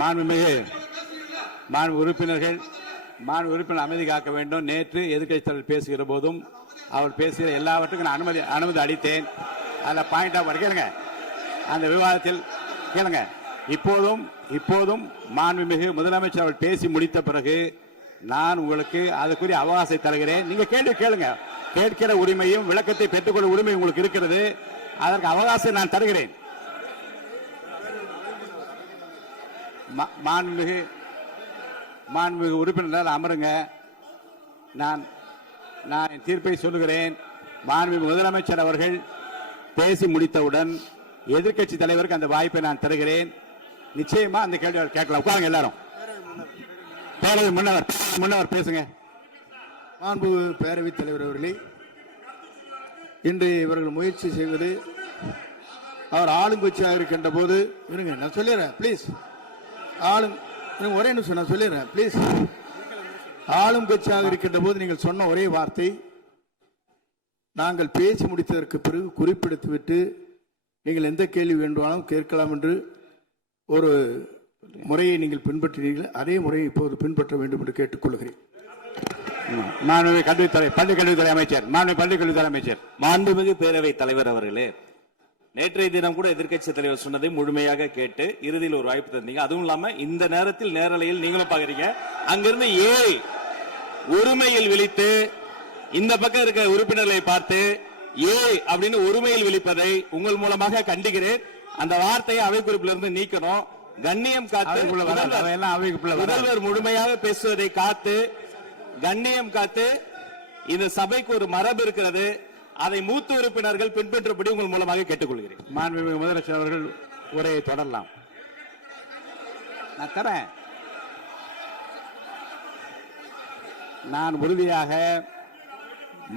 மாண்பு உறுப்பினர் அமைதி காக்க வேண்டும். நேற்று எதிர்க்கட்சி தலைவர் பேசுகிற போதும் அவர் பேசுகிற எல்லாவற்றுக்கும் நான் அனுமதி அளித்தேன். அதில் பாயிண்ட் ஆஃப் கேளுங்க. அந்த விவாதத்தில் கேளுங்க. இப்போதும் இப்போதும் மாண்புமிகு முதலமைச்சர் அவர்கள் பேசி முடித்த பிறகு நான் உங்களுக்கு அதுக்குரிய அவகாசத்தை தருகிறேன். நீங்க கேள்வி கேளுங்க. கேட்கிற உரிமையும் விளக்கத்தை பெற்றுக்கொள்ள உரிமை உங்களுக்கு இருக்கிறது. அதற்கு அவகாசம் நான் தருகிறேன். மாண்புமிகு உறுப்பினர் அமருங்க. நான் என் தீர்ப்பை சொல்லுகிறேன். மாண்புமிகு முதலமைச்சர் அவர்கள் பேசி முடித்தவுடன் எதிர்க்கட்சி தலைவருக்கு அந்த வாய்ப்பை நான் தருகிறேன். நிச்சயமா அந்த கேள்வி கேட்கலாம். உட்காருங்க எல்லாரும். பேரவை முன்னவர் பேசுங்க. மாண்பு பேரவைத் தலைவர் அவர்களே, இன்று இவர்கள் முயற்சி செய்வது அவர் ஆளுங்கட்சியாக இருக்கின்ற போது இருங்க, நான் சொல்லிடுறேன் ப்ளீஸ். ஒரே நிமிஷம் நான் சொல்லிடுறேன் ப்ளீஸ். ஆளும் கட்சியாக இருக்கின்ற போது நீங்கள் சொன்ன ஒரே வார்த்தை, நாங்கள் பேசி முடித்ததற்கு பிறகு குறிப்பிடுத்துவிட்டு நீங்கள் எந்த கேள்வி வேண்டுமானாலும் கேட்கலாம் என்று ஒரு முறையை நீங்கள் பின்பற்றினீர்கள். அதே முறையை இப்போது பின்பற்ற வேண்டும் என்று கேட்டுக்கொள்கிறேன். பள்ளிக்கல்வித்துறை அமைச்சர். மாண்புமிகு பேரவைத் தலைவர் அவர்களே, நேற்றைய தினம் கூட எதிர்க்கட்சி தலைவர் சொன்னதை முழுமையாக கேட்டு இறுதியில் ஒரு வாய்ப்பு தந்தீங்க. அதுவும் இல்லாம இந்த நேரத்தில் நேரலையில் நீங்களும் பாக்குறீங்க. அங்கிருந்து ஒருமையில் விழித்து இந்த பக்கம் இருக்க உறுப்பினர்களை பார்த்து அப்படின்னு ஒருமையில் விழிப்பதை உங்கள் மூலமாக கண்டிக்கிறேன். அந்த வார்த்தையை அவை குறிப்பிலிருந்து நீக்கணும். கண்ணியம் காத்து முதல்வர் முழுமையாக பேசுவதை காத்து கண்ணியம் காத்து இந்த சபைக்கு ஒரு மரபு இருக்கிறது. அதை மூத்த உறுப்பினர்கள் பின்பற்றபடி உங்கள் மூலமாக கேட்டுக்கொள்கிறேன். மாண்புமிகு முதலமைச்சர் அவர்கள் உரையை தொடரலாம். நான் தரேன். நான் உறுதியாக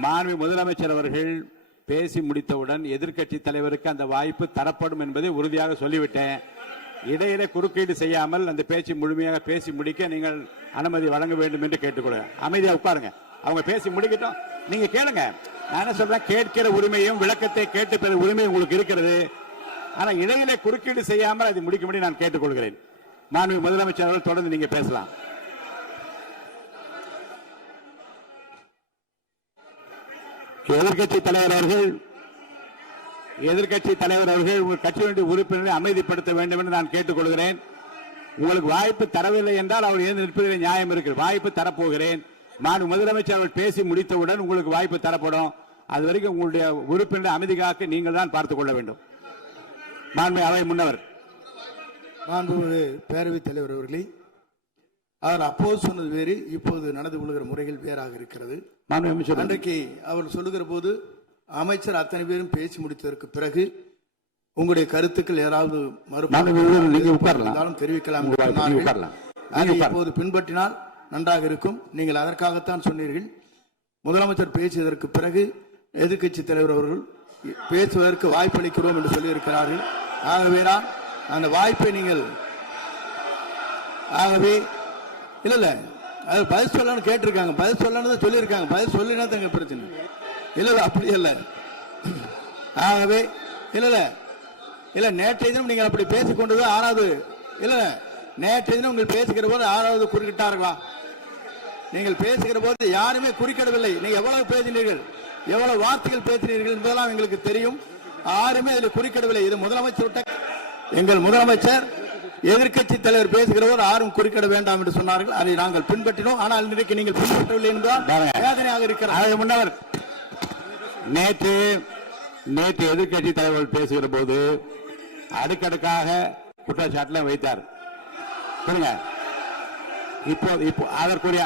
மாண்புமிகு முதலமைச்சர் அவர்கள் பேசி முடித்தவுடன் எதிர்க்கட்சி தலைவருக்கு அந்த வாய்ப்பு தரப்படும் என்பதை உறுதியாக சொல்லிவிட்டேன். இடையில குறுக்கீடு செய்யாமல் அந்த பேச்சு முழுமையாக பேசி முடிக்க நீங்கள் அனுமதி வழங்க வேண்டும் என்று கேட்டுக்கொள்கிறேன். அமைதியா உட்காருங்க. அவங்க பேசி முடிக்கட்டும், நீங்க கேளுங்க. நான் என்ன சொல்றேன், கேட்கிற உரிமையும் விளக்கத்தை கேட்டு பெற உரிமை உங்களுக்கு இருக்கிறது. ஆனா இடையிலே குறுக்கீடு செய்யாமல் அதை முடிக்கும்படி நான் கேட்டுக்கொள்கிறேன். மாண்புமிகு முதலமைச்சர் அவர்கள் தொடர்ந்து நீங்க பேசலாம். எதிர்க்கட்சி தலைவர் அவர்கள் உங்கள் கட்சியினுடைய உறுப்பினரை அமைதிப்படுத்த வேண்டும் என்று நான் கேட்டுக்கொள்கிறேன். உங்களுக்கு வாய்ப்பு தரவில்லை என்றால் அவர் எழுந்து நிற்பதில் நியாயம் இருக்கு. வாய்ப்பு தரப்போகிறேன். மாண்புமிகு முதலமைச்சர் அவர்கள் பேசி முடித்தவுடன் உங்களுக்கு வாய்ப்பு தரப்படும். அது வரைக்கும் உங்களுடைய உறுப்பினரை அமைதி காக்க நீங்கள் தான் பார்த்துக் கொள்ள வேண்டும். மாண்புமிகு அவை முன்னவர். மாண்புமிகு பேரவைத் தலைவர் அவர்களே, அவர் அப்போது சொன்னது வேறு, இப்போது நடந்து கொள்கிற முறைகள் வேறாக இருக்கிறது. அன்றைக்கு அவர் சொல்லுகிற போது அமைச்சர் அத்தனை பேரும் பேசி முடித்ததற்கு பிறகு உங்களுடைய கருத்துக்கள் ஏதாவது தெரிவிக்கலாம். இப்போது பின்பற்றினால் நன்றாக இருக்கும். நீங்கள் அதற்காகத்தான் சொன்னீர்கள். முதலமைச்சர் பேசியதற்கு பிறகு எதிர்க்கட்சி தலைவர் அவர்கள் பேசுவதற்கு வாய்ப்பளிக்கிறோம் என்று சொல்லியிருக்கிறார்கள். ஆகவே தான் அந்த வாய்ப்பை நீங்கள் இல்ல அது பதில் சொல்லணும்னு கேட்டிருக்காங்க. பதில் சொல்லணும் தான் சொல்லியிருக்காங்க. பதில் சொல்லினா தங்க பிரச்சனை இல்ல. அப்படி இல்ல. ஆகவே இல்ல நேற்றைய தினம் நீங்கள் அப்படி பேசிக்கொண்டது ஆறாவது இல்ல. நேற்றைய தினம் உங்கள் பேசுகிற போது ஆறாவது குறுக்கிட்டார்களா? நீங்கள் பேசுகிற போது யாருமே குறுக்கிடவில்லை. நீங்க எவ்வளவு பேசினீர்கள், எவ்வளவு வார்த்தைகள் பேசினீர்கள் என்பதெல்லாம் எங்களுக்கு தெரியும். யாருமே அதில் குறுக்கிடவில்லை. இது முதலமைச்சர் எங்கள் முதலமைச்சர் எதிர்க்கட்சி தலைவர் பேசுகிறவர் யாரும் குறுக்கிட வேண்டாம் என்று சொன்னார்கள். அதை நாங்கள் பின்பற்றினோம். ஆனால் இன்றைக்கு நீங்கள் பின்பற்றவில்லை என்பதால் வேதனையாக இருக்கிறார். முன்னவர் நேற்று எதிர்க்கட்சி தலைவர் பேசுகிற போது அடுக்கடுக்காக குற்றச்சாட்டுல வைத்தார். இப்போ அதற்குரிய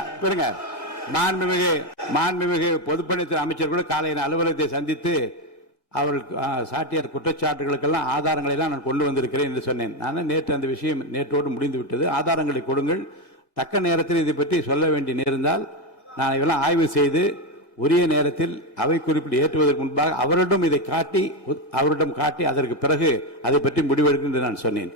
மாண்புமிகு பொதுப்பணித்துறை அமைச்சர்கள் காலையில் அலுவலகத்தை சந்தித்து அவர்கள் சாட்டிய குற்றச்சாட்டுகளுக்கெல்லாம் ஆதாரங்களை எல்லாம் நான் கொண்டு வந்திருக்கிறேன் என்று சொன்னேன். நான் நேற்று அந்த விஷயம் நேற்றோடு முடிந்து விட்டது. ஆதாரங்களை கொடுங்கள். தக்க நேரத்தில் இதை பற்றி சொல்ல வேண்டிய நேர்ந்தால் நான் இதெல்லாம் ஆய்வு செய்து உரிய நேரத்தில் அவை குறிப்பிட்டு ஏற்றுவதற்கு முன்பாக அவரிடம் காட்டி அதற்கு பிறகு அதை பற்றி முடிவெடுக்கும் என்று நான் சொன்னேன்.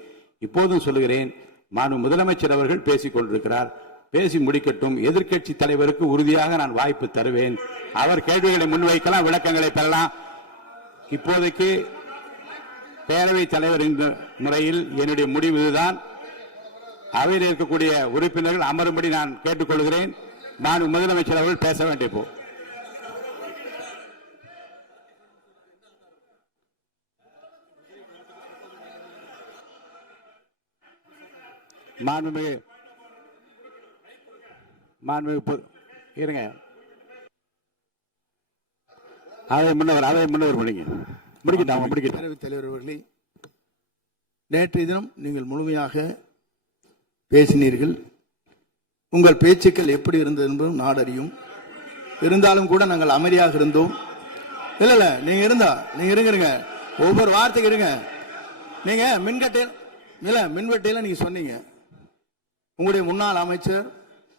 இப்போதும் சொல்லுகிறேன், மாண்பு முதலமைச்சர் அவர்கள் பேசிக் கொண்டிருக்கிறார். பேசி முடிக்கட்டும். எதிர்க்கட்சி தலைவருக்கு உறுதியாக நான் வாய்ப்பு தருவேன். அவர் கேள்விகளை முன்வைக்கலாம், விளக்கங்களை பெறலாம். இப்போதைக்கு பேரவைத் தலைவர் என்ற முறையில் என்னுடைய முடிவு இதுதான். அவையில் இருக்கக்கூடிய உறுப்பினர்கள் அமரும்படி நான் கேட்டுக்கொள்கிறேன். நான் முதலமைச்சர் அவர்கள் பேச வேண்டிய மாண்புமிகு இருங்க. அதை முன்னவர் முடிக்கிட்டாங்க. பேரவைத் தலைவர் அவர்களே, நேற்றைய தினம் நீங்கள் முழுமையாக பேசினீர்கள். உங்கள் பேச்சுக்கள் எப்படி இருந்தது என்பதும் நாடு அறியும். இருந்தாலும் கூட நாங்கள் அமைதியாக இருந்தோம். இல்ல நீங்க இருங்க, ஒவ்வொரு வார்த்தைக்கு இருங்க. நீங்க மின்வெட்டையில நீங்க சொன்னீங்க, உங்களுடைய முன்னாள் அமைச்சர்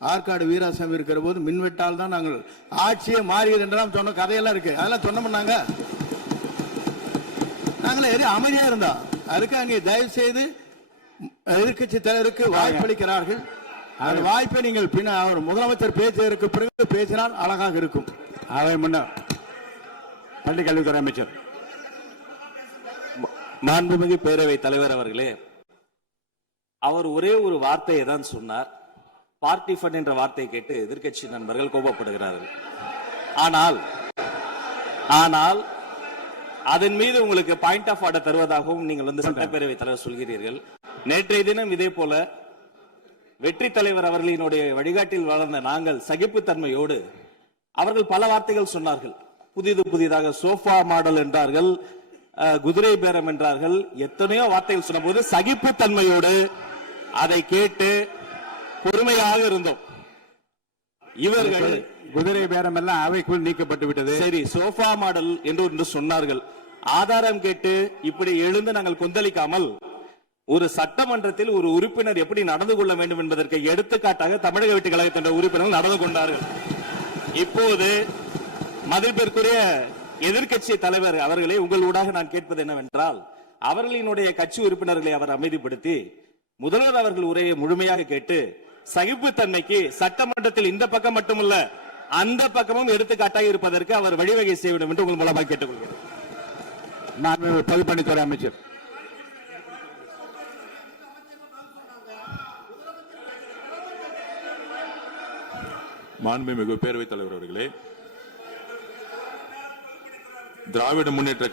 ஆற்காடு வீராசாமி இருக்கிற போது மின்வெட்டால் தான் நாங்கள் ஆட்சியே மாறியது என்றெல்லாம் சொன்ன கதையெல்லாம் இருக்கு. அதெல்லாம் சொன்னோம்னாங்க, நாங்களே அமைதியா இருந்தோம். அதுக்காக நீங்க தயவு செய்து எதிர்கட்சி தலைவருக்கு வாய்ப்பளிக்கிறார்கள். அந்த வாய்ப்பை நீங்கள் அவர் முதலமைச்சர் பேசுவதற்கு பிறகு பேசினால் அழகாக இருக்கும். அவை முன்ன பள்ளி கல்வித்துறை அமைச்சர் மாண்புமிகு பேரவைத் தலைவர் அவர்களே, அவர் ஒரே ஒரு வார்த்தையை தான் சொன்னார். பார்ட்டி ஃபண்ட் என்ற வார்த்தையை கேட்டு எதிர்க்கட்சி நண்பர்கள் கோபப்படுகிறார்கள். ஆனால் அதன் மீது உங்களுக்கு பாயிண்ட் ஆஃப் ஆர்டர் தருவதாகவும் நீங்கள் வந்து சட்டப்பேரவைத் தலைவர் சொல்கிறீர்கள். நேற்றைய தினம் இதே போல வெற்றி தலைவர் அவர்களினுடைய வழிகாட்டில் வளர்ந்த நாங்கள் சகிப்புத்தன்மையோடு அவர்கள் பல வார்த்தைகள் சொன்னார்கள். புதிதாக சோஃபா மாடல் என்றார்கள், குதிரை பேரம் என்றார்கள், எத்தனையோ வார்த்தைகள் சொன்ன போது சகிப்புத்தன்மையோடு அதை கேட்டு பொறுமையாக இருந்தோம். இவர்கள் குதிரை பேரம் எல்லாம் அவைக்குள் நீக்கப்பட்டு விட்டது. சரி, சோஃபா மாடல் என்று சொன்னார்கள். ஆதாரம் கேட்டு இப்படி எழுந்து நாங்கள் கொந்தளிக்காமல் ஒரு சட்டமன்றத்தில் ஒரு உறுப்பினர் எப்படி நடந்து கொள்ள வேண்டும் என்பதற்கு எடுத்துக்காட்டாக தமிழக வெற்றி கழகத்தின் உறுப்பினர்கள் நடந்து கொண்டார்கள். இப்போது மதிப்பிற்குரிய எதிர்க்கட்சி தலைவர் அவர்களே, உங்கள் ஊடாக நான் கேட்பது என்னவென்றால், அவர்களினுடைய கட்சி உறுப்பினர்களை அவர் அமைதிப்படுத்தி முதல்வர் அவர்கள் உரையை முழுமையாக கேட்டு சகிப்புத்தன்மைக்கு சட்டமன்றத்தில் இந்த பக்கம் மட்டுமல்ல அந்த பக்கமும் எடுத்துக்காட்டாக இருப்பதற்கு அவர் வழிவகை செய்ய வேண்டும் என்று உங்கள் மூலமாக கேட்டுக்கொள்கிறேன். பொதுப்பணித்துறை அமைச்சர் மாண்புமிகு பேரவைத் தலைவர் அவர்களே, திராவிட முன்னேற்ற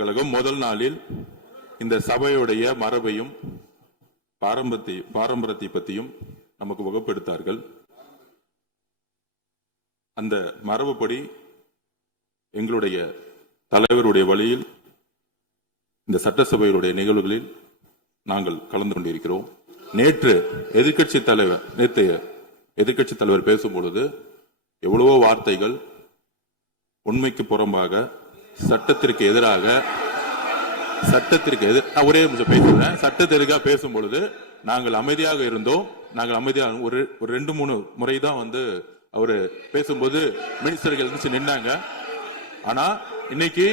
கழகம் முதல் நாளில் இந்த சபையுடைய மரபையும் பாரம்பரியத்தை பற்றியும் நமக்கு வகுப்படுத்தார்கள். அந்த மரபுப்படி எங்களுடைய தலைவருடைய வழியில் இந்த சட்டசபையுடைய நிகழ்வுகளில் நாங்கள் கலந்து கொண்டிருக்கிறோம். நேற்று எதிர்க்கட்சி தலைவர் பேசும்பொழுது எவ்வளவோ வார்த்தைகள் உண்மைக்கு புறம்பாக சட்டத்திற்கு எதிராக ஒரே நிமிஷம் பேசுறேன். சட்டத்திற்காக பேசும் பொழுது நாங்கள் அமைதியாக இருந்தோம். ஒரு 2-3 முறை தான் வந்து அவரு பேசும்போது மினிஸ்டர்கள் நின்னாங்க. ஆனா இன்னைக்கு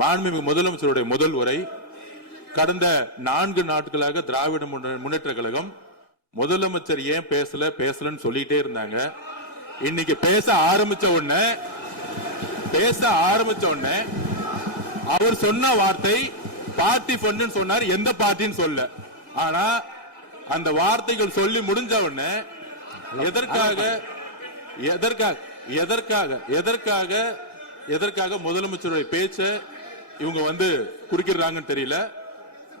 மாண்புமிகு முதலமைச்சருடைய முதல் உரை, கடந்த 4 நாட்களாக திராவிட முன்னேற்ற கழகம் முதலமைச்சர் ஏன் பேசலன்னு சொல்லிட்டே இருந்தாங்க. இன்னைக்கு பேச ஆரம்பிச்ச உடனே அவர் சொன்ன வார்த்தை பார்ட்டி ஃபண்ட் சொன்னார். எந்த பார்ட்டின்னு சொல்ல. ஆனா அந்த வார்த்தைகள் சொல்லி முடிஞ்ச உடனே எதற்காக முதலமைச்சருடைய பேச்ச இவங்க வந்து குறுக்கிடுறாங்கன்னு தெரியல.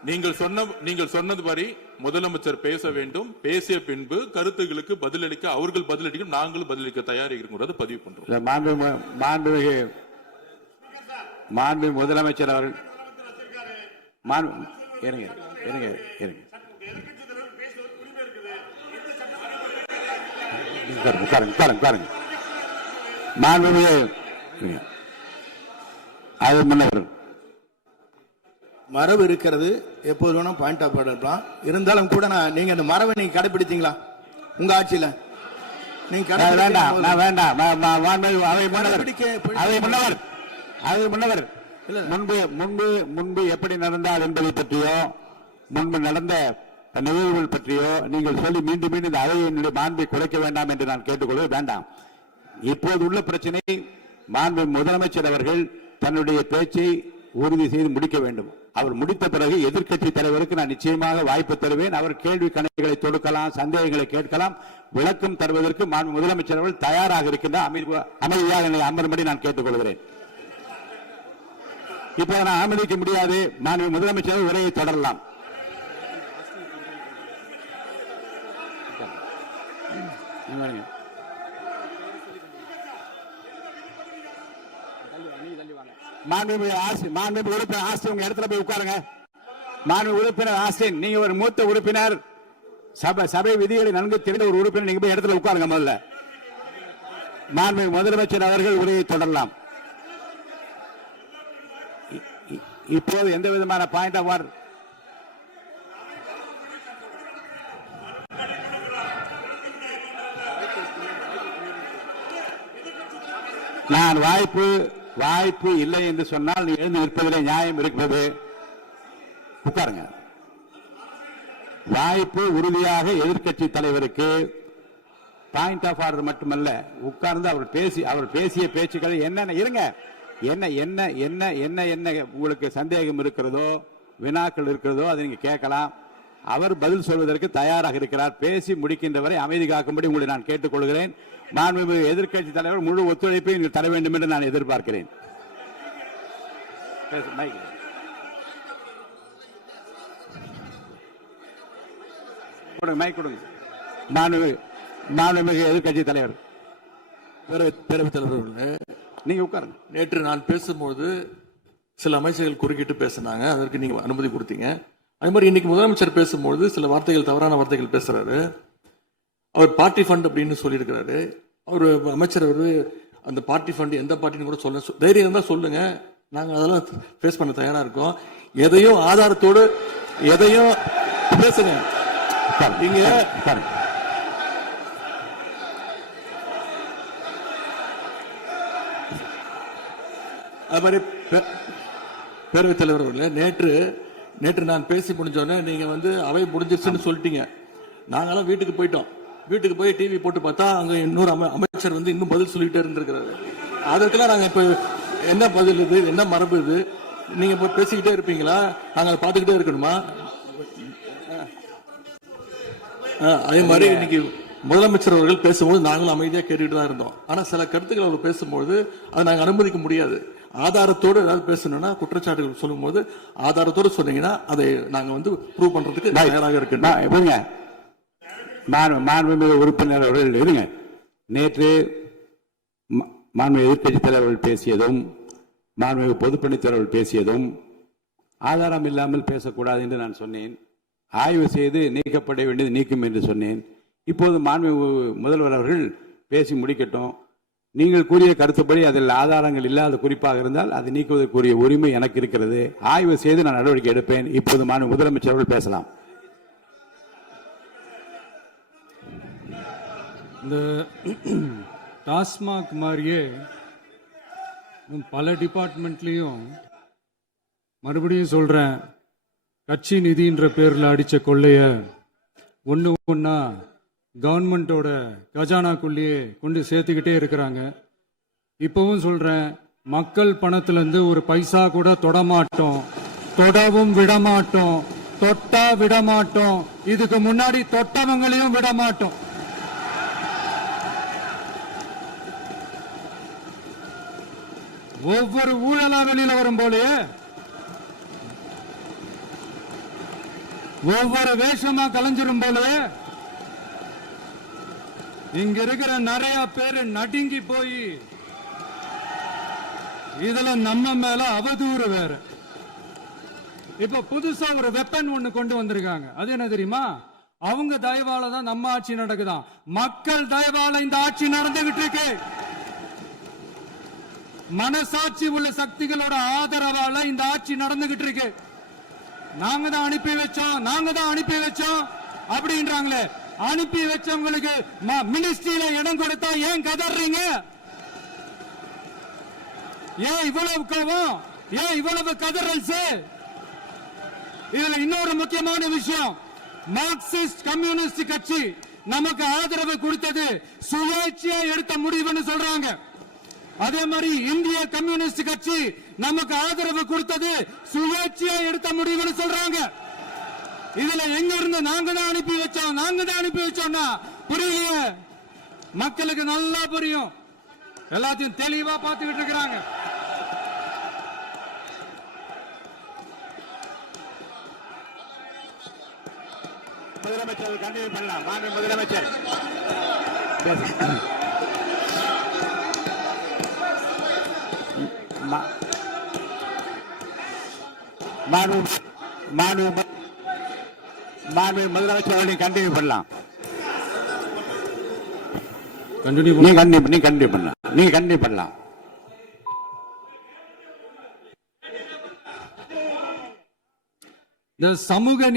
நீங்கள் சொன்னது படி முதலமைச்சர் பேச வேண்டும். பேசிய பின்பு கருத்துகளுக்கு பதிலளிக்க அவர்கள் பதிலளிக்கும், நாங்களும் பதிலளிக்க தயாராக இருக்கிறது பதிவு பண்றோம். மாண்புமிகு முதலமைச்சர் அவர்கள் மரபு இருக்கிறது, எப்போது வேணும் பாயிண்ட் ஆஃப் ஆர்டர் இருக்கலாம். இருந்தாலும் கூட நீங்க அந்த மரபை நீங்க கடைபிடித்தீங்களா உங்க ஆட்சியில? நீங்க முன்னவர் முன்பு எப்படி நடந்தால் என்பதை பற்றியோ முன்பு நடந்த நிகழ்வுகள் பற்றியோ நீங்கள் சொல்லி மீண்டும் இந்த அவையினுடைய மாண்பை குறைக்க வேண்டாம் என்று நான் கேட்டுக்கொள்ள வேண்டாம். இப்போது உள்ள பிரச்சனை, மாண்பு முதலமைச்சர் அவர்கள் தன்னுடைய பேச்சை உறுதி செய்து முடிக்க வேண்டும். அவர் முடித்த பிறகு எதிர்க்கட்சி தலைவருக்கு நான் நிச்சயமாக வாய்ப்பு தருவேன். அவர் கேள்வி கணைகளை தொடுக்கலாம், சந்தேகங்களை கேட்கலாம், விளக்கம் தருவதற்கு மாண்பு முதலமைச்சர் அவர்கள் தயாராக இருக்கின்ற அமைதியாக அமரும்படி நான் கேட்டுக்கொள்கிறேன். இப்போ நான் அனுமதிக்க முடியாது. மாண்பு முதலமைச்சர் உரையை தொடரலாம். மாண்பு உறுப்பினர் ஆஸ்டின் உங்க இடத்துல போய் உட்காருங்க. மாண்பு உறுப்பினர் ஆஸ்டின், நீங்க ஒரு மூத்த உறுப்பினர், சபை விதிகளை நன்கு தெரிந்த ஒரு உறுப்பினர், நீங்க போய் இடத்துல உட்காருங்க. முதல்ல மாண்பு முதலமைச்சர் அவர்கள் உரையை தொடரலாம். இப்போது எந்த விதமான பாயிண்ட் ஆஃப் ஆர்டர்? நான் வாய்ப்பு இல்லை என்று சொன்னால் நீ எழுந்து நிற்பதிலே நியாயம் இருக்கிறது. உட்காருங்க. வாய்ப்பு உறுதியாக எதிர்க்கட்சி தலைவருக்கு பாயிண்ட் ஆஃப் ஆர்டர் மட்டுமல்ல, உட்கார்ந்து அவர் பேசிய பேச்சுக்கள் என்னென்ன இருங்க, என்ன என்ன என்ன என்ன என்ன உங்களுக்கு சந்தேகம் இருக்கிறதோ, வினாக்கள் இருக்கிறதோ அதை நீங்க கேட்கலாம். அவர் பதில் சொல்வதற்கு தயாராக இருக்கிறார். பேசி முடிக்கின்ற வரை அமைதி காக்கும்படி உங்களை நான் கேட்டுக்கொள்கிறேன். மாண்புமிகு எதிர்க்கட்சி தலைவர் முழு ஒத்துழைப்பை நீங்கள் தர வேண்டும் என்று நான் எதிர்பார்க்கிறேன். மைக் கொடுங்க. மாண்புமிகு எதிர்க்கட்சி தலைவர், பேரவைத் தலைவர், நீங்க உட்காருங்க. நேற்று நான் பேசும்போது சில அமைச்சர்கள் குறுக்கிட்டு பேசினாங்க, அதற்கு நீங்க அனுமதி கொடுத்தீங்க. அது மாதிரி இன்னைக்கு முதலமைச்சர் பேசும்போது சில வார்த்தைகள், தவறான வார்த்தைகள் பேசுறாரு. அவர் பார்ட்டி ஃபண்ட் அப்படின்னு சொல்லியிருக்கிறாரு. அவர் அமைச்சர் அந்த பார்ட்டி ஃபண்ட் எந்த பார்ட்டின்னு கூட சொல்ல தைரியம் இருந்தா சொல்லுங்க, நாங்க அதெல்லாம் ஃபேஸ் பண்ண தயாரா இருக்கோம். எதையும் ஆதாரத்தோடு எதையும் பேசுங்க. நீங்க அது மாதிரி பேரவைத் தலைவர் அவர்களே, நேற்று நான் பேசி முடிஞ்சோடனே நீங்க அவை முடிஞ்சிருச்சுன்னு சொல்லிட்டீங்க. நாங்கெல்லாம் வீட்டுக்கு போயிட்டோம். வீட்டுக்கு போய் டிவி போட்டு பார்த்தா அங்க இன்னொரு அமைச்சர் இன்னும் பதில் சொல்லிட்டே இருந்திருக்கிறாரு. அதற்கெல்லாம் நாங்க இப்ப என்ன பதில் இது, என்ன மரபு இது? நீங்க இப்ப பேசிக்கிட்டே இருப்பீங்களா? நாங்க அதை பார்த்துக்கிட்டே இருக்கணுமா? அதே மாதிரி இன்னைக்கு முதலமைச்சர் அவர்கள் பேசும்போது நாங்களும் அமைதியா கேட்டுட்டு தான் இருந்தோம். ஆனா சில கருத்துக்கள் அவர் பேசும்போது அதை நாங்க அனுமதிக்க முடியாது. ஆதாரத்தோடு ஏதாவது பேசணும்னா, குற்றச்சாட்டுகள் சொல்லும் போது ஆதாரத்தோடு சொன்னீங்கன்னா அதை நாங்க ப்ரூவ் பண்றதுக்கு தயாராக இருக்கு. மாண்புமிகு உறுப்பினர் அவர்கள் இருங்க. நேற்று மாண்புமிகு எதிர்க்கட்சி தலைவர்கள் பேசியதும், மாண்புமிகு பொதுப்பணித்துறைகள் பேசியதும் ஆதாரம் இல்லாமல் பேசக்கூடாது என்று நான் சொன்னேன். ஆய்வு செய்து நீக்கப்பட வேண்டியது நீக்கும் என்று சொன்னேன். இப்போது மாண்புமிகு முதல்வர் அவர்கள் பேசி முடிக்கட்டும். நீங்கள் கூறிய கருத்துப்படி அதில் ஆதாரங்கள் இல்லாத குறிப்பாக இருந்தால் அதை நீக்குவதற்குரிய உரிமை எனக்கு இருக்கிறது. ஆய்வு செய்து நான் நடவடிக்கை எடுப்பேன். இப்போது மாண்புமிகு முதலமைச்சர் அவர்கள் பேசலாம். இந்த டாஸ்மாக் மாதிரியே பல டிபார்ட்மெண்ட்லேயும், மறுபடியும் சொல்கிறேன், கட்சி நிதின்ற பேரில் அடித்த கொள்ளைய ஒன்றா கவர்மெண்ட்டோட கஜானாக்குள்ளேயே கொண்டு சேர்த்துக்கிட்டே இருக்கிறாங்க. இப்பவும் சொல்கிறேன், மக்கள் பணத்திலேருந்து ஒரு பைசா கூட தொடமாட்டோம், தொடவும் விடமாட்டோம், தொட்டா விடமாட்டோம். இதுக்கு முன்னாடி தொட்டவங்களையும் விடமாட்டோம். ஒவ்வொரு ஊழலா வெளியில வரும் போலே, ஒவ்வொரு வேஷமா கலைஞ்சிரும் போலே, இங்க இருக்கிற நிறைய பேரு நடுங்கி போய் இதுல நம்ம மேல அவதூறு வேற. இப்ப புதுசா ஒரு வெப்பன் ஒண்ணு கொண்டு வந்திருக்காங்க. அது என்ன தெரியுமா? அவங்க தயவால தான் நம்ம ஆட்சி நடக்குதாம். மக்கள் தயவால இந்த ஆட்சி நடந்துகிட்டு இருக்கு. மனசாட்சி உள்ள சக்திகளோட ஆதரவால இந்த ஆட்சி நடந்துகிட்டு இருக்கு. நாங்க தான் அனுப்பி வச்சோம் அப்படின்றாங்களே. அனுப்பி வச்சவங்களுக்கு மினிஸ்ட்ரியில இடம் கொடுத்தா ஏன் கதறீங்க? ஏன் இவ்வளவு கோவம்? ஏன் இவ்வளவு கதறல்ஸ்? இதுல இன்னொரு முக்கியமான விஷயம், மார்க்சிஸ்ட் கம்யூனிஸ்ட் கட்சி நமக்கு ஆதரவு கொடுத்தது சுயேட்சையா எடுத்த முடிவுன்னு சொல்றாங்க. அதே மாதிரி இந்திய கம்யூனிஸ்ட் கட்சி நமக்கு ஆதரவு கொடுத்தது சுயேட்சையா எடுத்த முடிவுன்னு சொல்றாங்க. இதுல எங்க இருந்து நாங்க தான் அனுப்பி வச்சோம்னா புரியலையே. மக்களுக்கு நல்லா புரியும். எல்லாத்தையும் தெளிவா பார்த்துக்கிட்டு இருக்கிறாங்க. முதலமைச்சர் கண்டினியூ பண்ணலாம். மாண்பு முதலமைச்சர் மாண்பு முதலமைச்சர் கண்டினியூ பண்ணலாம். கண்டினியூ நீங்க கண்டினியூ பண்ணலாம். நீங்க கண்டினியூ பண்ணலாம். இந்த சமூக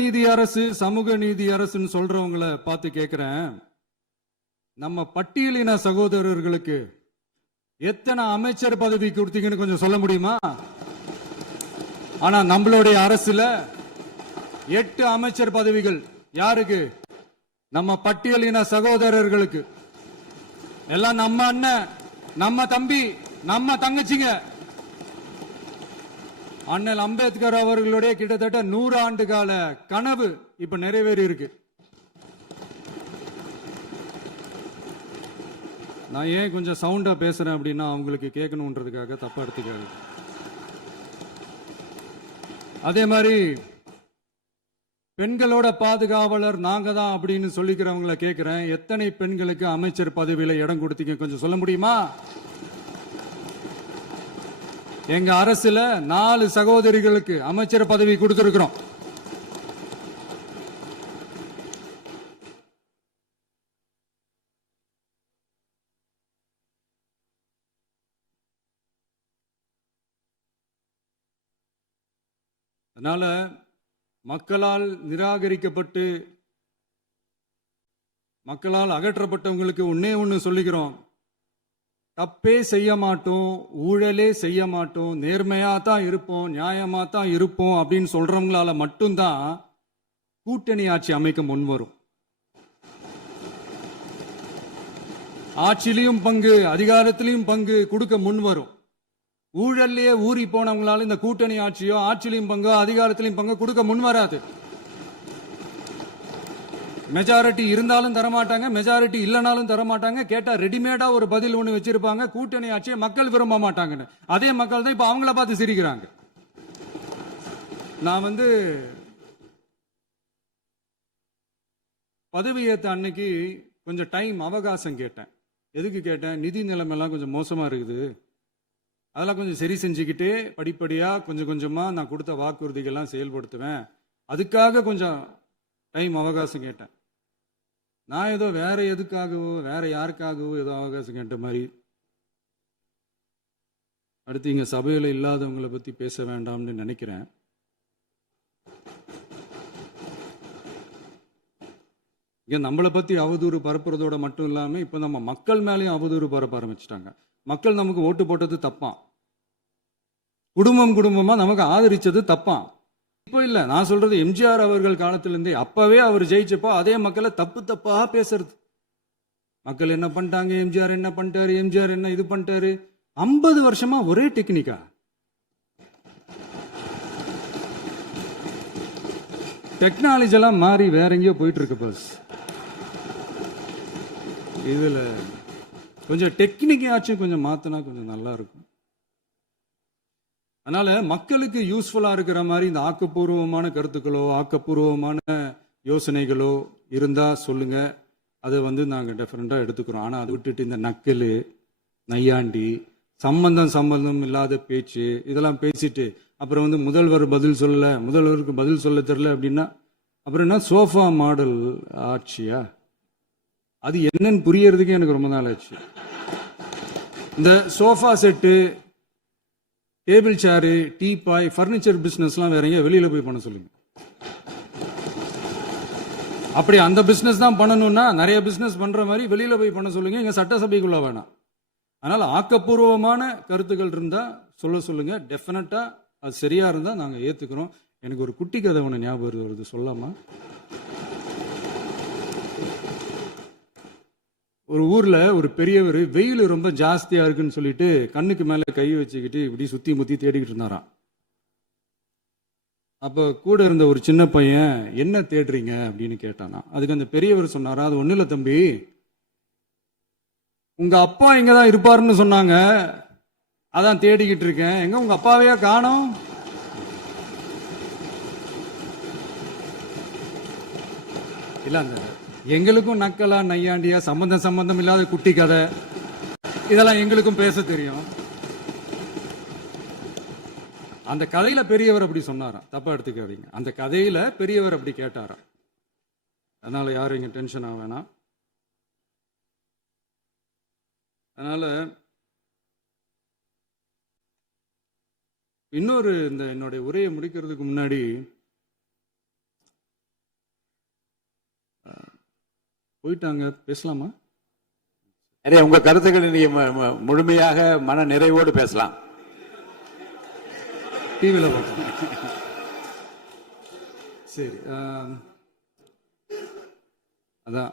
நீதி அரசுன்னு சொல்றவங்களை பார்த்து கேட்கிறேன், நம்ம பட்டியலின சகோதரர்களுக்கு எத்தனை அமைச்சர் பதவி கொடுத்தீங்கன்னு கொஞ்சம் சொல்ல முடியுமா? ஆனா நம்மளுடைய அரசுல 8 அமைச்சர் பதவிகள் யாருக்கு? நம்ம பட்டியலின சகோதரர்களுக்கு. எல்லாம் நம்ம அண்ணன், நம்ம தம்பி, நம்ம தங்கச்சிங்க. அண்ணல் அம்பேத்கர் அவர்களுடைய கிட்டத்தட்ட 100 ஆண்டு கால கனவு இப்ப நிறைவேறி இருக்கு. நான் ஏன் கொஞ்சம் சவுண்டா பேசுறேன் அப்படின்னா அவங்களுக்கு கேட்கணுன்றதுக்காக தப்பா எடுத்துக்காது. அதே மாதிரி பெண்களோட பாதுகாவலர் நாங்க தான் அப்படின்னு சொல்லிக்கிறவங்களை கேட்கிறேன், எத்தனை பெண்களுக்கு அமைச்சர் பதவியில இடம் கொடுத்தீங்க கொஞ்சம் சொல்ல முடியுமா? எங்க அரசுல 4 சகோதரிகளுக்கு அமைச்சர் பதவி கொடுத்திருக்கிறோம். அதனால மக்களால் நிராகரிக்கப்பட்டு மக்களால் அகற்றப்பட்டவங்களுக்கு ஒன்னே ஒன்னு சொல்லிக்கிறோம், தப்பே செய்ய மாட்டோம், ஊழலே செய்ய மாட்டோம், நேர்மையா தான் இருப்போம், நியாயமா தான் இருப்போம் அப்படின்னு சொல்றவங்களால மட்டும்தான் கூட்டணி ஆட்சி அமைக்க முன்வரும். ஆட்சியிலையும் பங்கு, அதிகாரத்திலையும் பங்கு கொடுக்க முன்வரும். ஊழல்லையே ஊறி போனவங்களால இந்த கூட்டணி ஆட்சியோ ஆட்சியிலையும் பங்கு அதிகாரத்திலையும் பங்கு கொடுக்க முன்வராது. மெஜாரிட்டி இருந்தாலும் தரமாட்டாங்க, மெஜாரிட்டி இல்லைனாலும் தரமாட்டாங்க. கேட்டா ரெடிமேடா ஒரு பதில் ஒண்ணு வச்சிருப்பாங்க, கூட்டணி ஆட்சியை மக்கள் விரும்ப மாட்டாங்கன்னு. அதே மக்கள் தான் இப்ப அவங்கள பார்த்து சிரிக்கிறாங்க. நான் பதவி ஏத்த அன்னைக்கு கொஞ்சம் டைம் அவகாசம் கேட்டேன். எதுக்கு கேட்டேன்? நிதி நிலைமைலாம் கொஞ்சம் மோசமா இருக்குது, அதெல்லாம் கொஞ்சம் சரி செஞ்சுக்கிட்டு படிப்படியா கொஞ்சம் கொஞ்சமா நான் கொடுத்த வாக்குறுதிகள்லாம் செயல்படுத்துவேன், அதுக்காக கொஞ்சம் டைம் அவகாசம் கேட்டேன். நான் ஏதோ வேற எதுக்காகவோ வேற யாருக்காகவோ ஏதோ அவகாசம் கேட்ட மாதிரி. அடுத்து இங்க சபையில இல்லாதவங்களை பத்தி பேச வேண்டாம்னு நினைக்கிறேன். இங்க நம்மளை பத்தி அவதூறு பரப்புறதோட மட்டும் இல்லாம இப்ப நம்ம மக்கள் மேலேயும் அவதூறு பரப்ப ஆரம்பிச்சிட்டாங்க. மக்கள் நமக்கு ஓட்டு போட்டது தப்பான், குடும்பமா நமக்கு ஆதரிச்சது தப்பான். இப்போ இல்ல, நான் சொல்றது எம்ஜிஆர் அவர்கள் காலத்திலிருந்தே. அப்பவே அவர் ஜெயிச்சப்போ அதே மக்களை தப்பா பேசுறது. மக்கள் என்ன பண்ணிட்டாங்க, எம்ஜிஆர் என்ன பண்ணிட்டாரு, எம்ஜிஆர் என்ன இது பண்ணிட்டாரு. 50 வருஷமா ஒரே டெக்னிக்கா. டெக்னாலஜி எல்லாம் மாறி வேற எங்கேயோ போயிட்டு இருக்கு. பஸ் இதுல கொஞ்சம் டெக்னிக்காச்சும் கொஞ்சம் மாத்தினா கொஞ்சம் நல்லா இருக்கும். அதனால மக்களுக்கு யூஸ்ஃபுல்லா இருக்கிற மாதிரி இந்த ஆக்கப்பூர்வமான கருத்துக்களோ ஆக்கப்பூர்வமான யோசனைகளோ இருந்தா சொல்லுங்க, அதை நாங்க டெஃபரெண்டா எடுத்துக்கிறோம். ஆனா அதை விட்டுட்டு இந்த நக்கல், நையாண்டி, சம்பந்தம் இல்லாத பேச்சு இதெல்லாம் பேசிட்டு அப்புறம் முதல்வர் பதில் சொல்லல, முதல்வருக்கு பதில் சொல்ல தெரியல அப்படின்னா அப்புறம் என்ன சோஃபா மாடல் ஆட்சியா? அது என்னன்னு புரியறதுக்கு எனக்கு ரொம்ப நாள் ஆச்சு. இந்த sofa set, table chair, teapoy, furniture பிசினஸ்லாம் வேற எங்க வெளியில போய் பண்ண சொல்லுங்க. அப்படி அந்த பிசினஸ் தான் பண்ணணும்னா நிறைய பிசினஸ் பண்ற மாதிரி வெளியில போய் பண்ண சொல்லுங்க, இங்க சட்டசபைக்குள்ள வேணாம். அதனால ஆக்கப்பூர்வமான கருத்துக்கள் இருந்தா சொல்லுங்க. டெஃபினட்டா அது சரியா இருந்தா நாங்க ஏத்துக்கிறோம். எனக்கு ஒரு குட்டி கதை ஒன்று ஞாபகம் வருது, சொல்லாமா? ஒரு ஊர்ல ஒரு பெரியவர் வெயில் ரொம்ப ஜாஸ்தியா இருக்குன்னு சொல்லிட்டு கண்ணுக்கு மேல கை வச்சுக்கிட்டு இப்படி சுத்தி முத்தி தேடிக்கிட்டு இருந்தாராம். அப்ப கூட இருந்த ஒரு சின்ன பையன் என்ன தேடுறீங்க அப்படின்னு கேட்டானா. அதுக்கு அந்த பெரியவர் சொன்னாரா, அது ஒண்ணு இல்ல தம்பி, உங்க அப்பா இங்கதான் இருப்பாருன்னு சொன்னாங்க, அதான் தேடிக்கிட்டு இருக்கேன். எங்க உங்க அப்பாவையா காணோம்? இல்ல அந்த எங்களுக்கும் நக்கலா நையாண்டியா சம்பந்தம் இல்லாத குட்டி கதை இதெல்லாம் எங்களுக்கும் பேச தெரியும். அந்த கதையில பெரியவர் அப்படி சொன்னாராம், தப்பா எடுத்துக்காதீங்க. அந்த கதையில பெரியவர் அப்படி கேட்டாராம். அதனால யாரும் இங்க டென்ஷன் ஆக வேணாம். அதனால இன்னொரு இந்த என்னுடைய உரையை முடிக்கிறதுக்கு முன்னாடி போயிட்டாங்க, பேசலாமா? நிறைய உங்க கருத்துக்களை நீங்க முழுமையாக மன நிறைவோடு பேசலாம். டிவியில் பார்க்கலாம். சரி, அதான்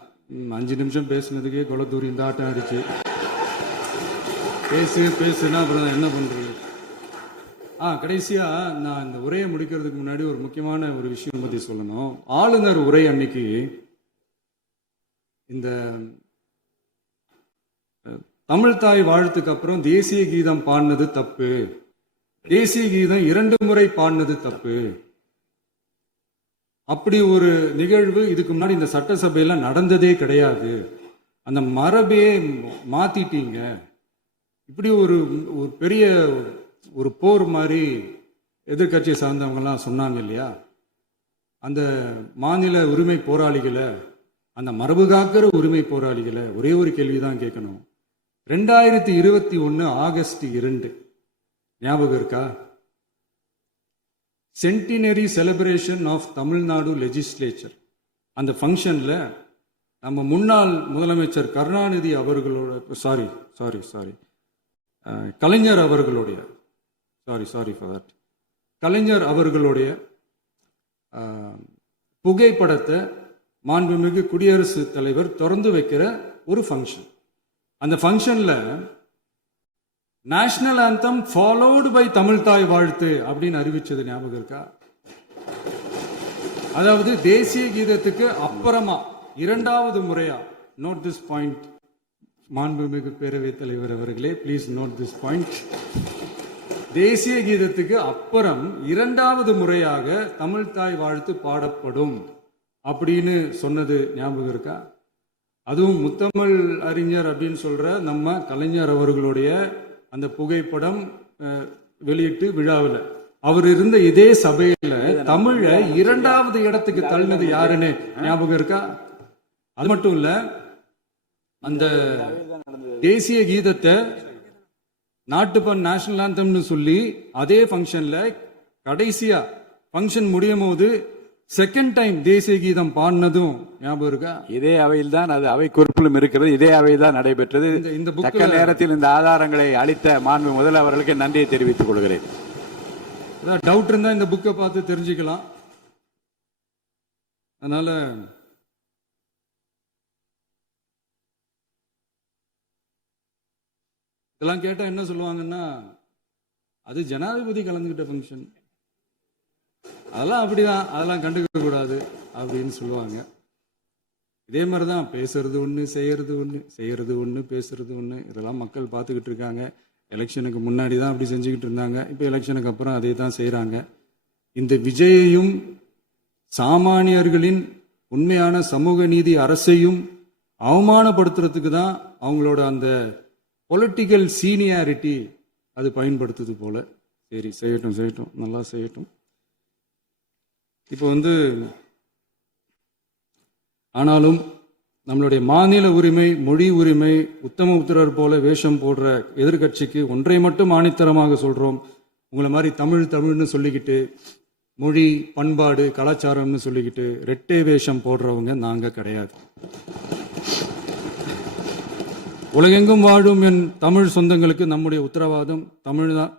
5 நிமிஷம் பேசுனதுக்கே கொளத்தூரி இந்த ஆட்டம் ஆயிடுச்சு. பேசுனா அப்புறம் என்ன பண்றது? கடைசியா நான் இந்த உரையை முடிக்கிறதுக்கு முன்னாடி ஒரு முக்கியமான ஒரு விஷயம் பத்தி சொல்லணும். ஆளுநர் உரை அன்னைக்கு இந்த தமிழ் தாய் வாழ்த்துக்கு அப்புறம் தேசிய கீதம் பாடினது தப்பு, தேசிய கீதம் 2 முறை பாடினது தப்பு, அப்படி ஒரு நிகழ்வு இதுக்கு முன்னாடி இந்த சட்டசபையில நடந்ததே கிடையாது, அந்த மரபே மாத்திட்டீங்க, இப்படி ஒரு பெரிய ஒரு போர் மாதிரி எதிர்கட்சியை சார்ந்தவங்க எல்லாம் சொன்னாங்க இல்லையா? அந்த மாநில உரிமை போராளிகளை, அந்த மரபு காக்கிற உரிமை போராளிகளை ஒரே ஒரு கேள்விதான் கேட்கணும். 2021 ஆகஸ்ட் 2 ஞாபகம் இருக்கா? Centenary celebration of Tamil Nadu legislature. அந்த ஃபங்க்ஷன்ல நம்ம முன்னாள் முதலமைச்சர் கருணாநிதி அவர்களோட கலைஞர் அவர்களுடைய கலைஞர் அவர்களுடைய புகைப்படத்தை மாண்புமிகு குடியரசுத் தலைவர் திறந்து வைக்கிற ஒரு ஃபங்க்ஷன். அந்த ஃபங்க்ஷன்ல national anthem followed by Tamil Thai Vazhthu அப்படின்னு அறிவிச்சது ஞாபகம் இருக்கா? அதாவது தேசிய கீதத்துக்கு அப்புறமா 2வது முறையா, நோட் திஸ் பாயிண்ட் மாண்புமிகு பேரவைத் தலைவர் அவர்களே, பிளீஸ் நோட் திஸ் பாயிண்ட். தேசிய கீதத்துக்கு அப்புறம் 2வது முறையாக தமிழ் தாய் வாழ்த்து பாடப்படும் அப்படின்னு சொன்னது ஞாபகம் இருக்கா? அதுவும் முத்தமிழ் அறிஞர் அப்படின்னு சொல்ற நம்ம கலைஞர் அவர்களுடைய அந்த புகைப்படம் வெளியிட்டு விழாவில் அவர் இருந்த இதே சபையில தமிழ 2வது இடத்துக்கு தள்ளினது யாருன்னு ஞாபகம் இருக்கா? அது மட்டும் இல்ல, அந்த தேசிய கீதத்தை நாட்டுப்பண் நேஷனல் ஆந்தம்னு சொல்லி அதே ஃபங்க்ஷன்ல கடைசியா ஃபங்க்ஷன் முடியும் போது செகண்ட் டைம் தேசிய கீதம் பாடினதும் ஞாபகம் இருக்கா? இதே அவையில் தான், அது அவை குறிப்பிலும் இருக்கிறது, இதே அவையில் தான் நடைபெற்றது. இந்த தக்க நேரத்தில் இந்த ஆதாரங்களை அளித்த மாண்பு முதல்வர்களுக்கு நன்றியை தெரிவித்துக் கொள்கிறேன். டவுட் இருந்தா இந்த புக்கை பார்த்து தெரிஞ்சுக்கலாம். அதனால இதெல்லாம் கேட்டா என்ன சொல்லுவாங்கன்னா, அது ஜனாதிபதி கலந்துகிட்ட ஃபங்க்ஷன், அதெல்லாம் அப்படிதான், அதெல்லாம் கண்டுக்க கூடாது அப்படின்னு சொல்லுவாங்க. இதே மாதிரிதான் பேசுறது ஒண்ணு, செய்யறது ஒண்ணு, பேசுறது ஒண்ணு. இதெல்லாம் மக்கள் பார்த்துக்கிட்டு இருக்காங்க. எலெக்ஷனுக்கு முன்னாடி தான் அப்படி செஞ்சுக்கிட்டு இருந்தாங்க, இப்போ எலெக்ஷனுக்கு அப்புறம் அதே தான் செய்யறாங்க. இந்த விஜயையும் சாமானியர்களின் உண்மையான சமூக நீதி அரசையும் அவமானப்படுத்துறதுக்கு தான் அவங்களோட அந்த பொலிட்டிக்கல் சீனியாரிட்டி அது பயன்படுத்துது போல. சரி, செய்யட்டும், நல்லா செய்யட்டும். இப்போ ஆனாலும் நம்மளுடைய மாநில உரிமை, மொழி உரிமை, உத்தம உத்தரர் போல வேஷம் போடுற எதிர்கட்சிக்கு ஒன்றை மட்டும் ஆணித்தரமாக சொல்றோம். உங்களை மாதிரி தமிழ்னு சொல்லிக்கிட்டு, மொழி, பண்பாடு, கலாச்சாரம்னு சொல்லிக்கிட்டு ரெட்டை வேஷம் போடுறவங்க நாங்க கிடையாது. உலகெங்கும் வாழும் என் தமிழ் சொந்தங்களுக்கு நம்முடைய உத்தரவாதம்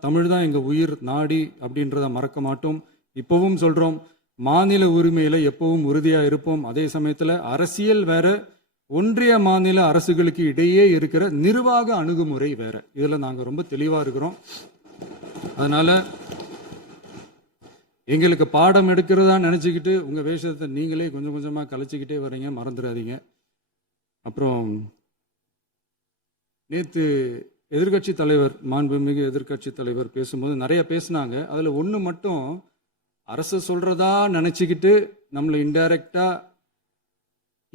தமிழ் தான் எங்க உயிர் நாடி அப்படின்றத மறக்க மாட்டோம். இப்பவும் சொல்றோம், மாநில உரிமையில எப்பவும் உறுதியா இருப்போம். அதே சமயத்துல அரசியல் வேற, ஒன்றிய மாநில அரசுகளுக்கு இடையே இருக்கிற நிர்வாக அணுகுமுறை வேற. இதுல நாங்க ரொம்ப தெளிவா இருக்கிறோம். அதனால எங்களுக்கு பாடம் எடுக்கிறதா நினைச்சுக்கிட்டு உங்க வேஷத்தை நீங்களே கொஞ்சம் கொஞ்சமா கலைச்சிக்கிட்டே வர்றீங்க, மறந்துடாதீங்க. அப்புறம் நேத்து எதிர்கட்சி தலைவர், மாண்புமிகு எதிர்கட்சி தலைவர் பேசும்போது நிறைய பேசினாங்க. அதுல ஒண்ணு மட்டும் அரசு சொல்றதா நினைச்சுக்கிட்டு நம்மளை இன்டைரக்டா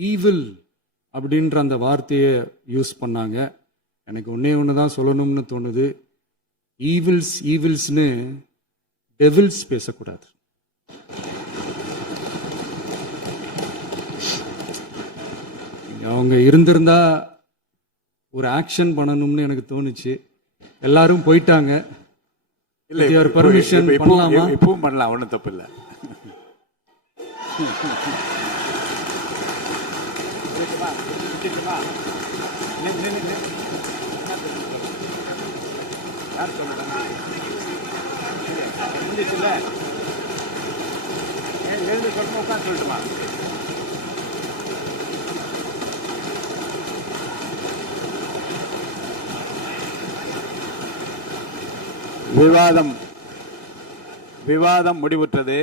ஈவில் அப்படின்ற அந்த வார்த்தையை யூஸ் பண்ணாங்க. எனக்கு ஒண்ணே ஒன்று தான் சொல்லணும்னு தோணுது. ஈவில்ஸ்னு டெவில்ஸ் பேசக்கூடாது. அவங்க இருந்திருந்தா ஒரு ஆக்ஷன் பண்ணணும்னு எனக்கு தோணுச்சு. எல்லாரும் போயிட்டாங்க. இல்ல With your permission பண்ணலாமா? இப்பவும் பண்ணலாம், ஒன்றும் தப்பு இல்லை. யார் சொல்றாங்க? முடிஞ்சிச்சுல்ல? எழுந்து சொல்லணும், உட்காந்து சொல்லட்டுமா? விவாதம் முடிவுற்றது.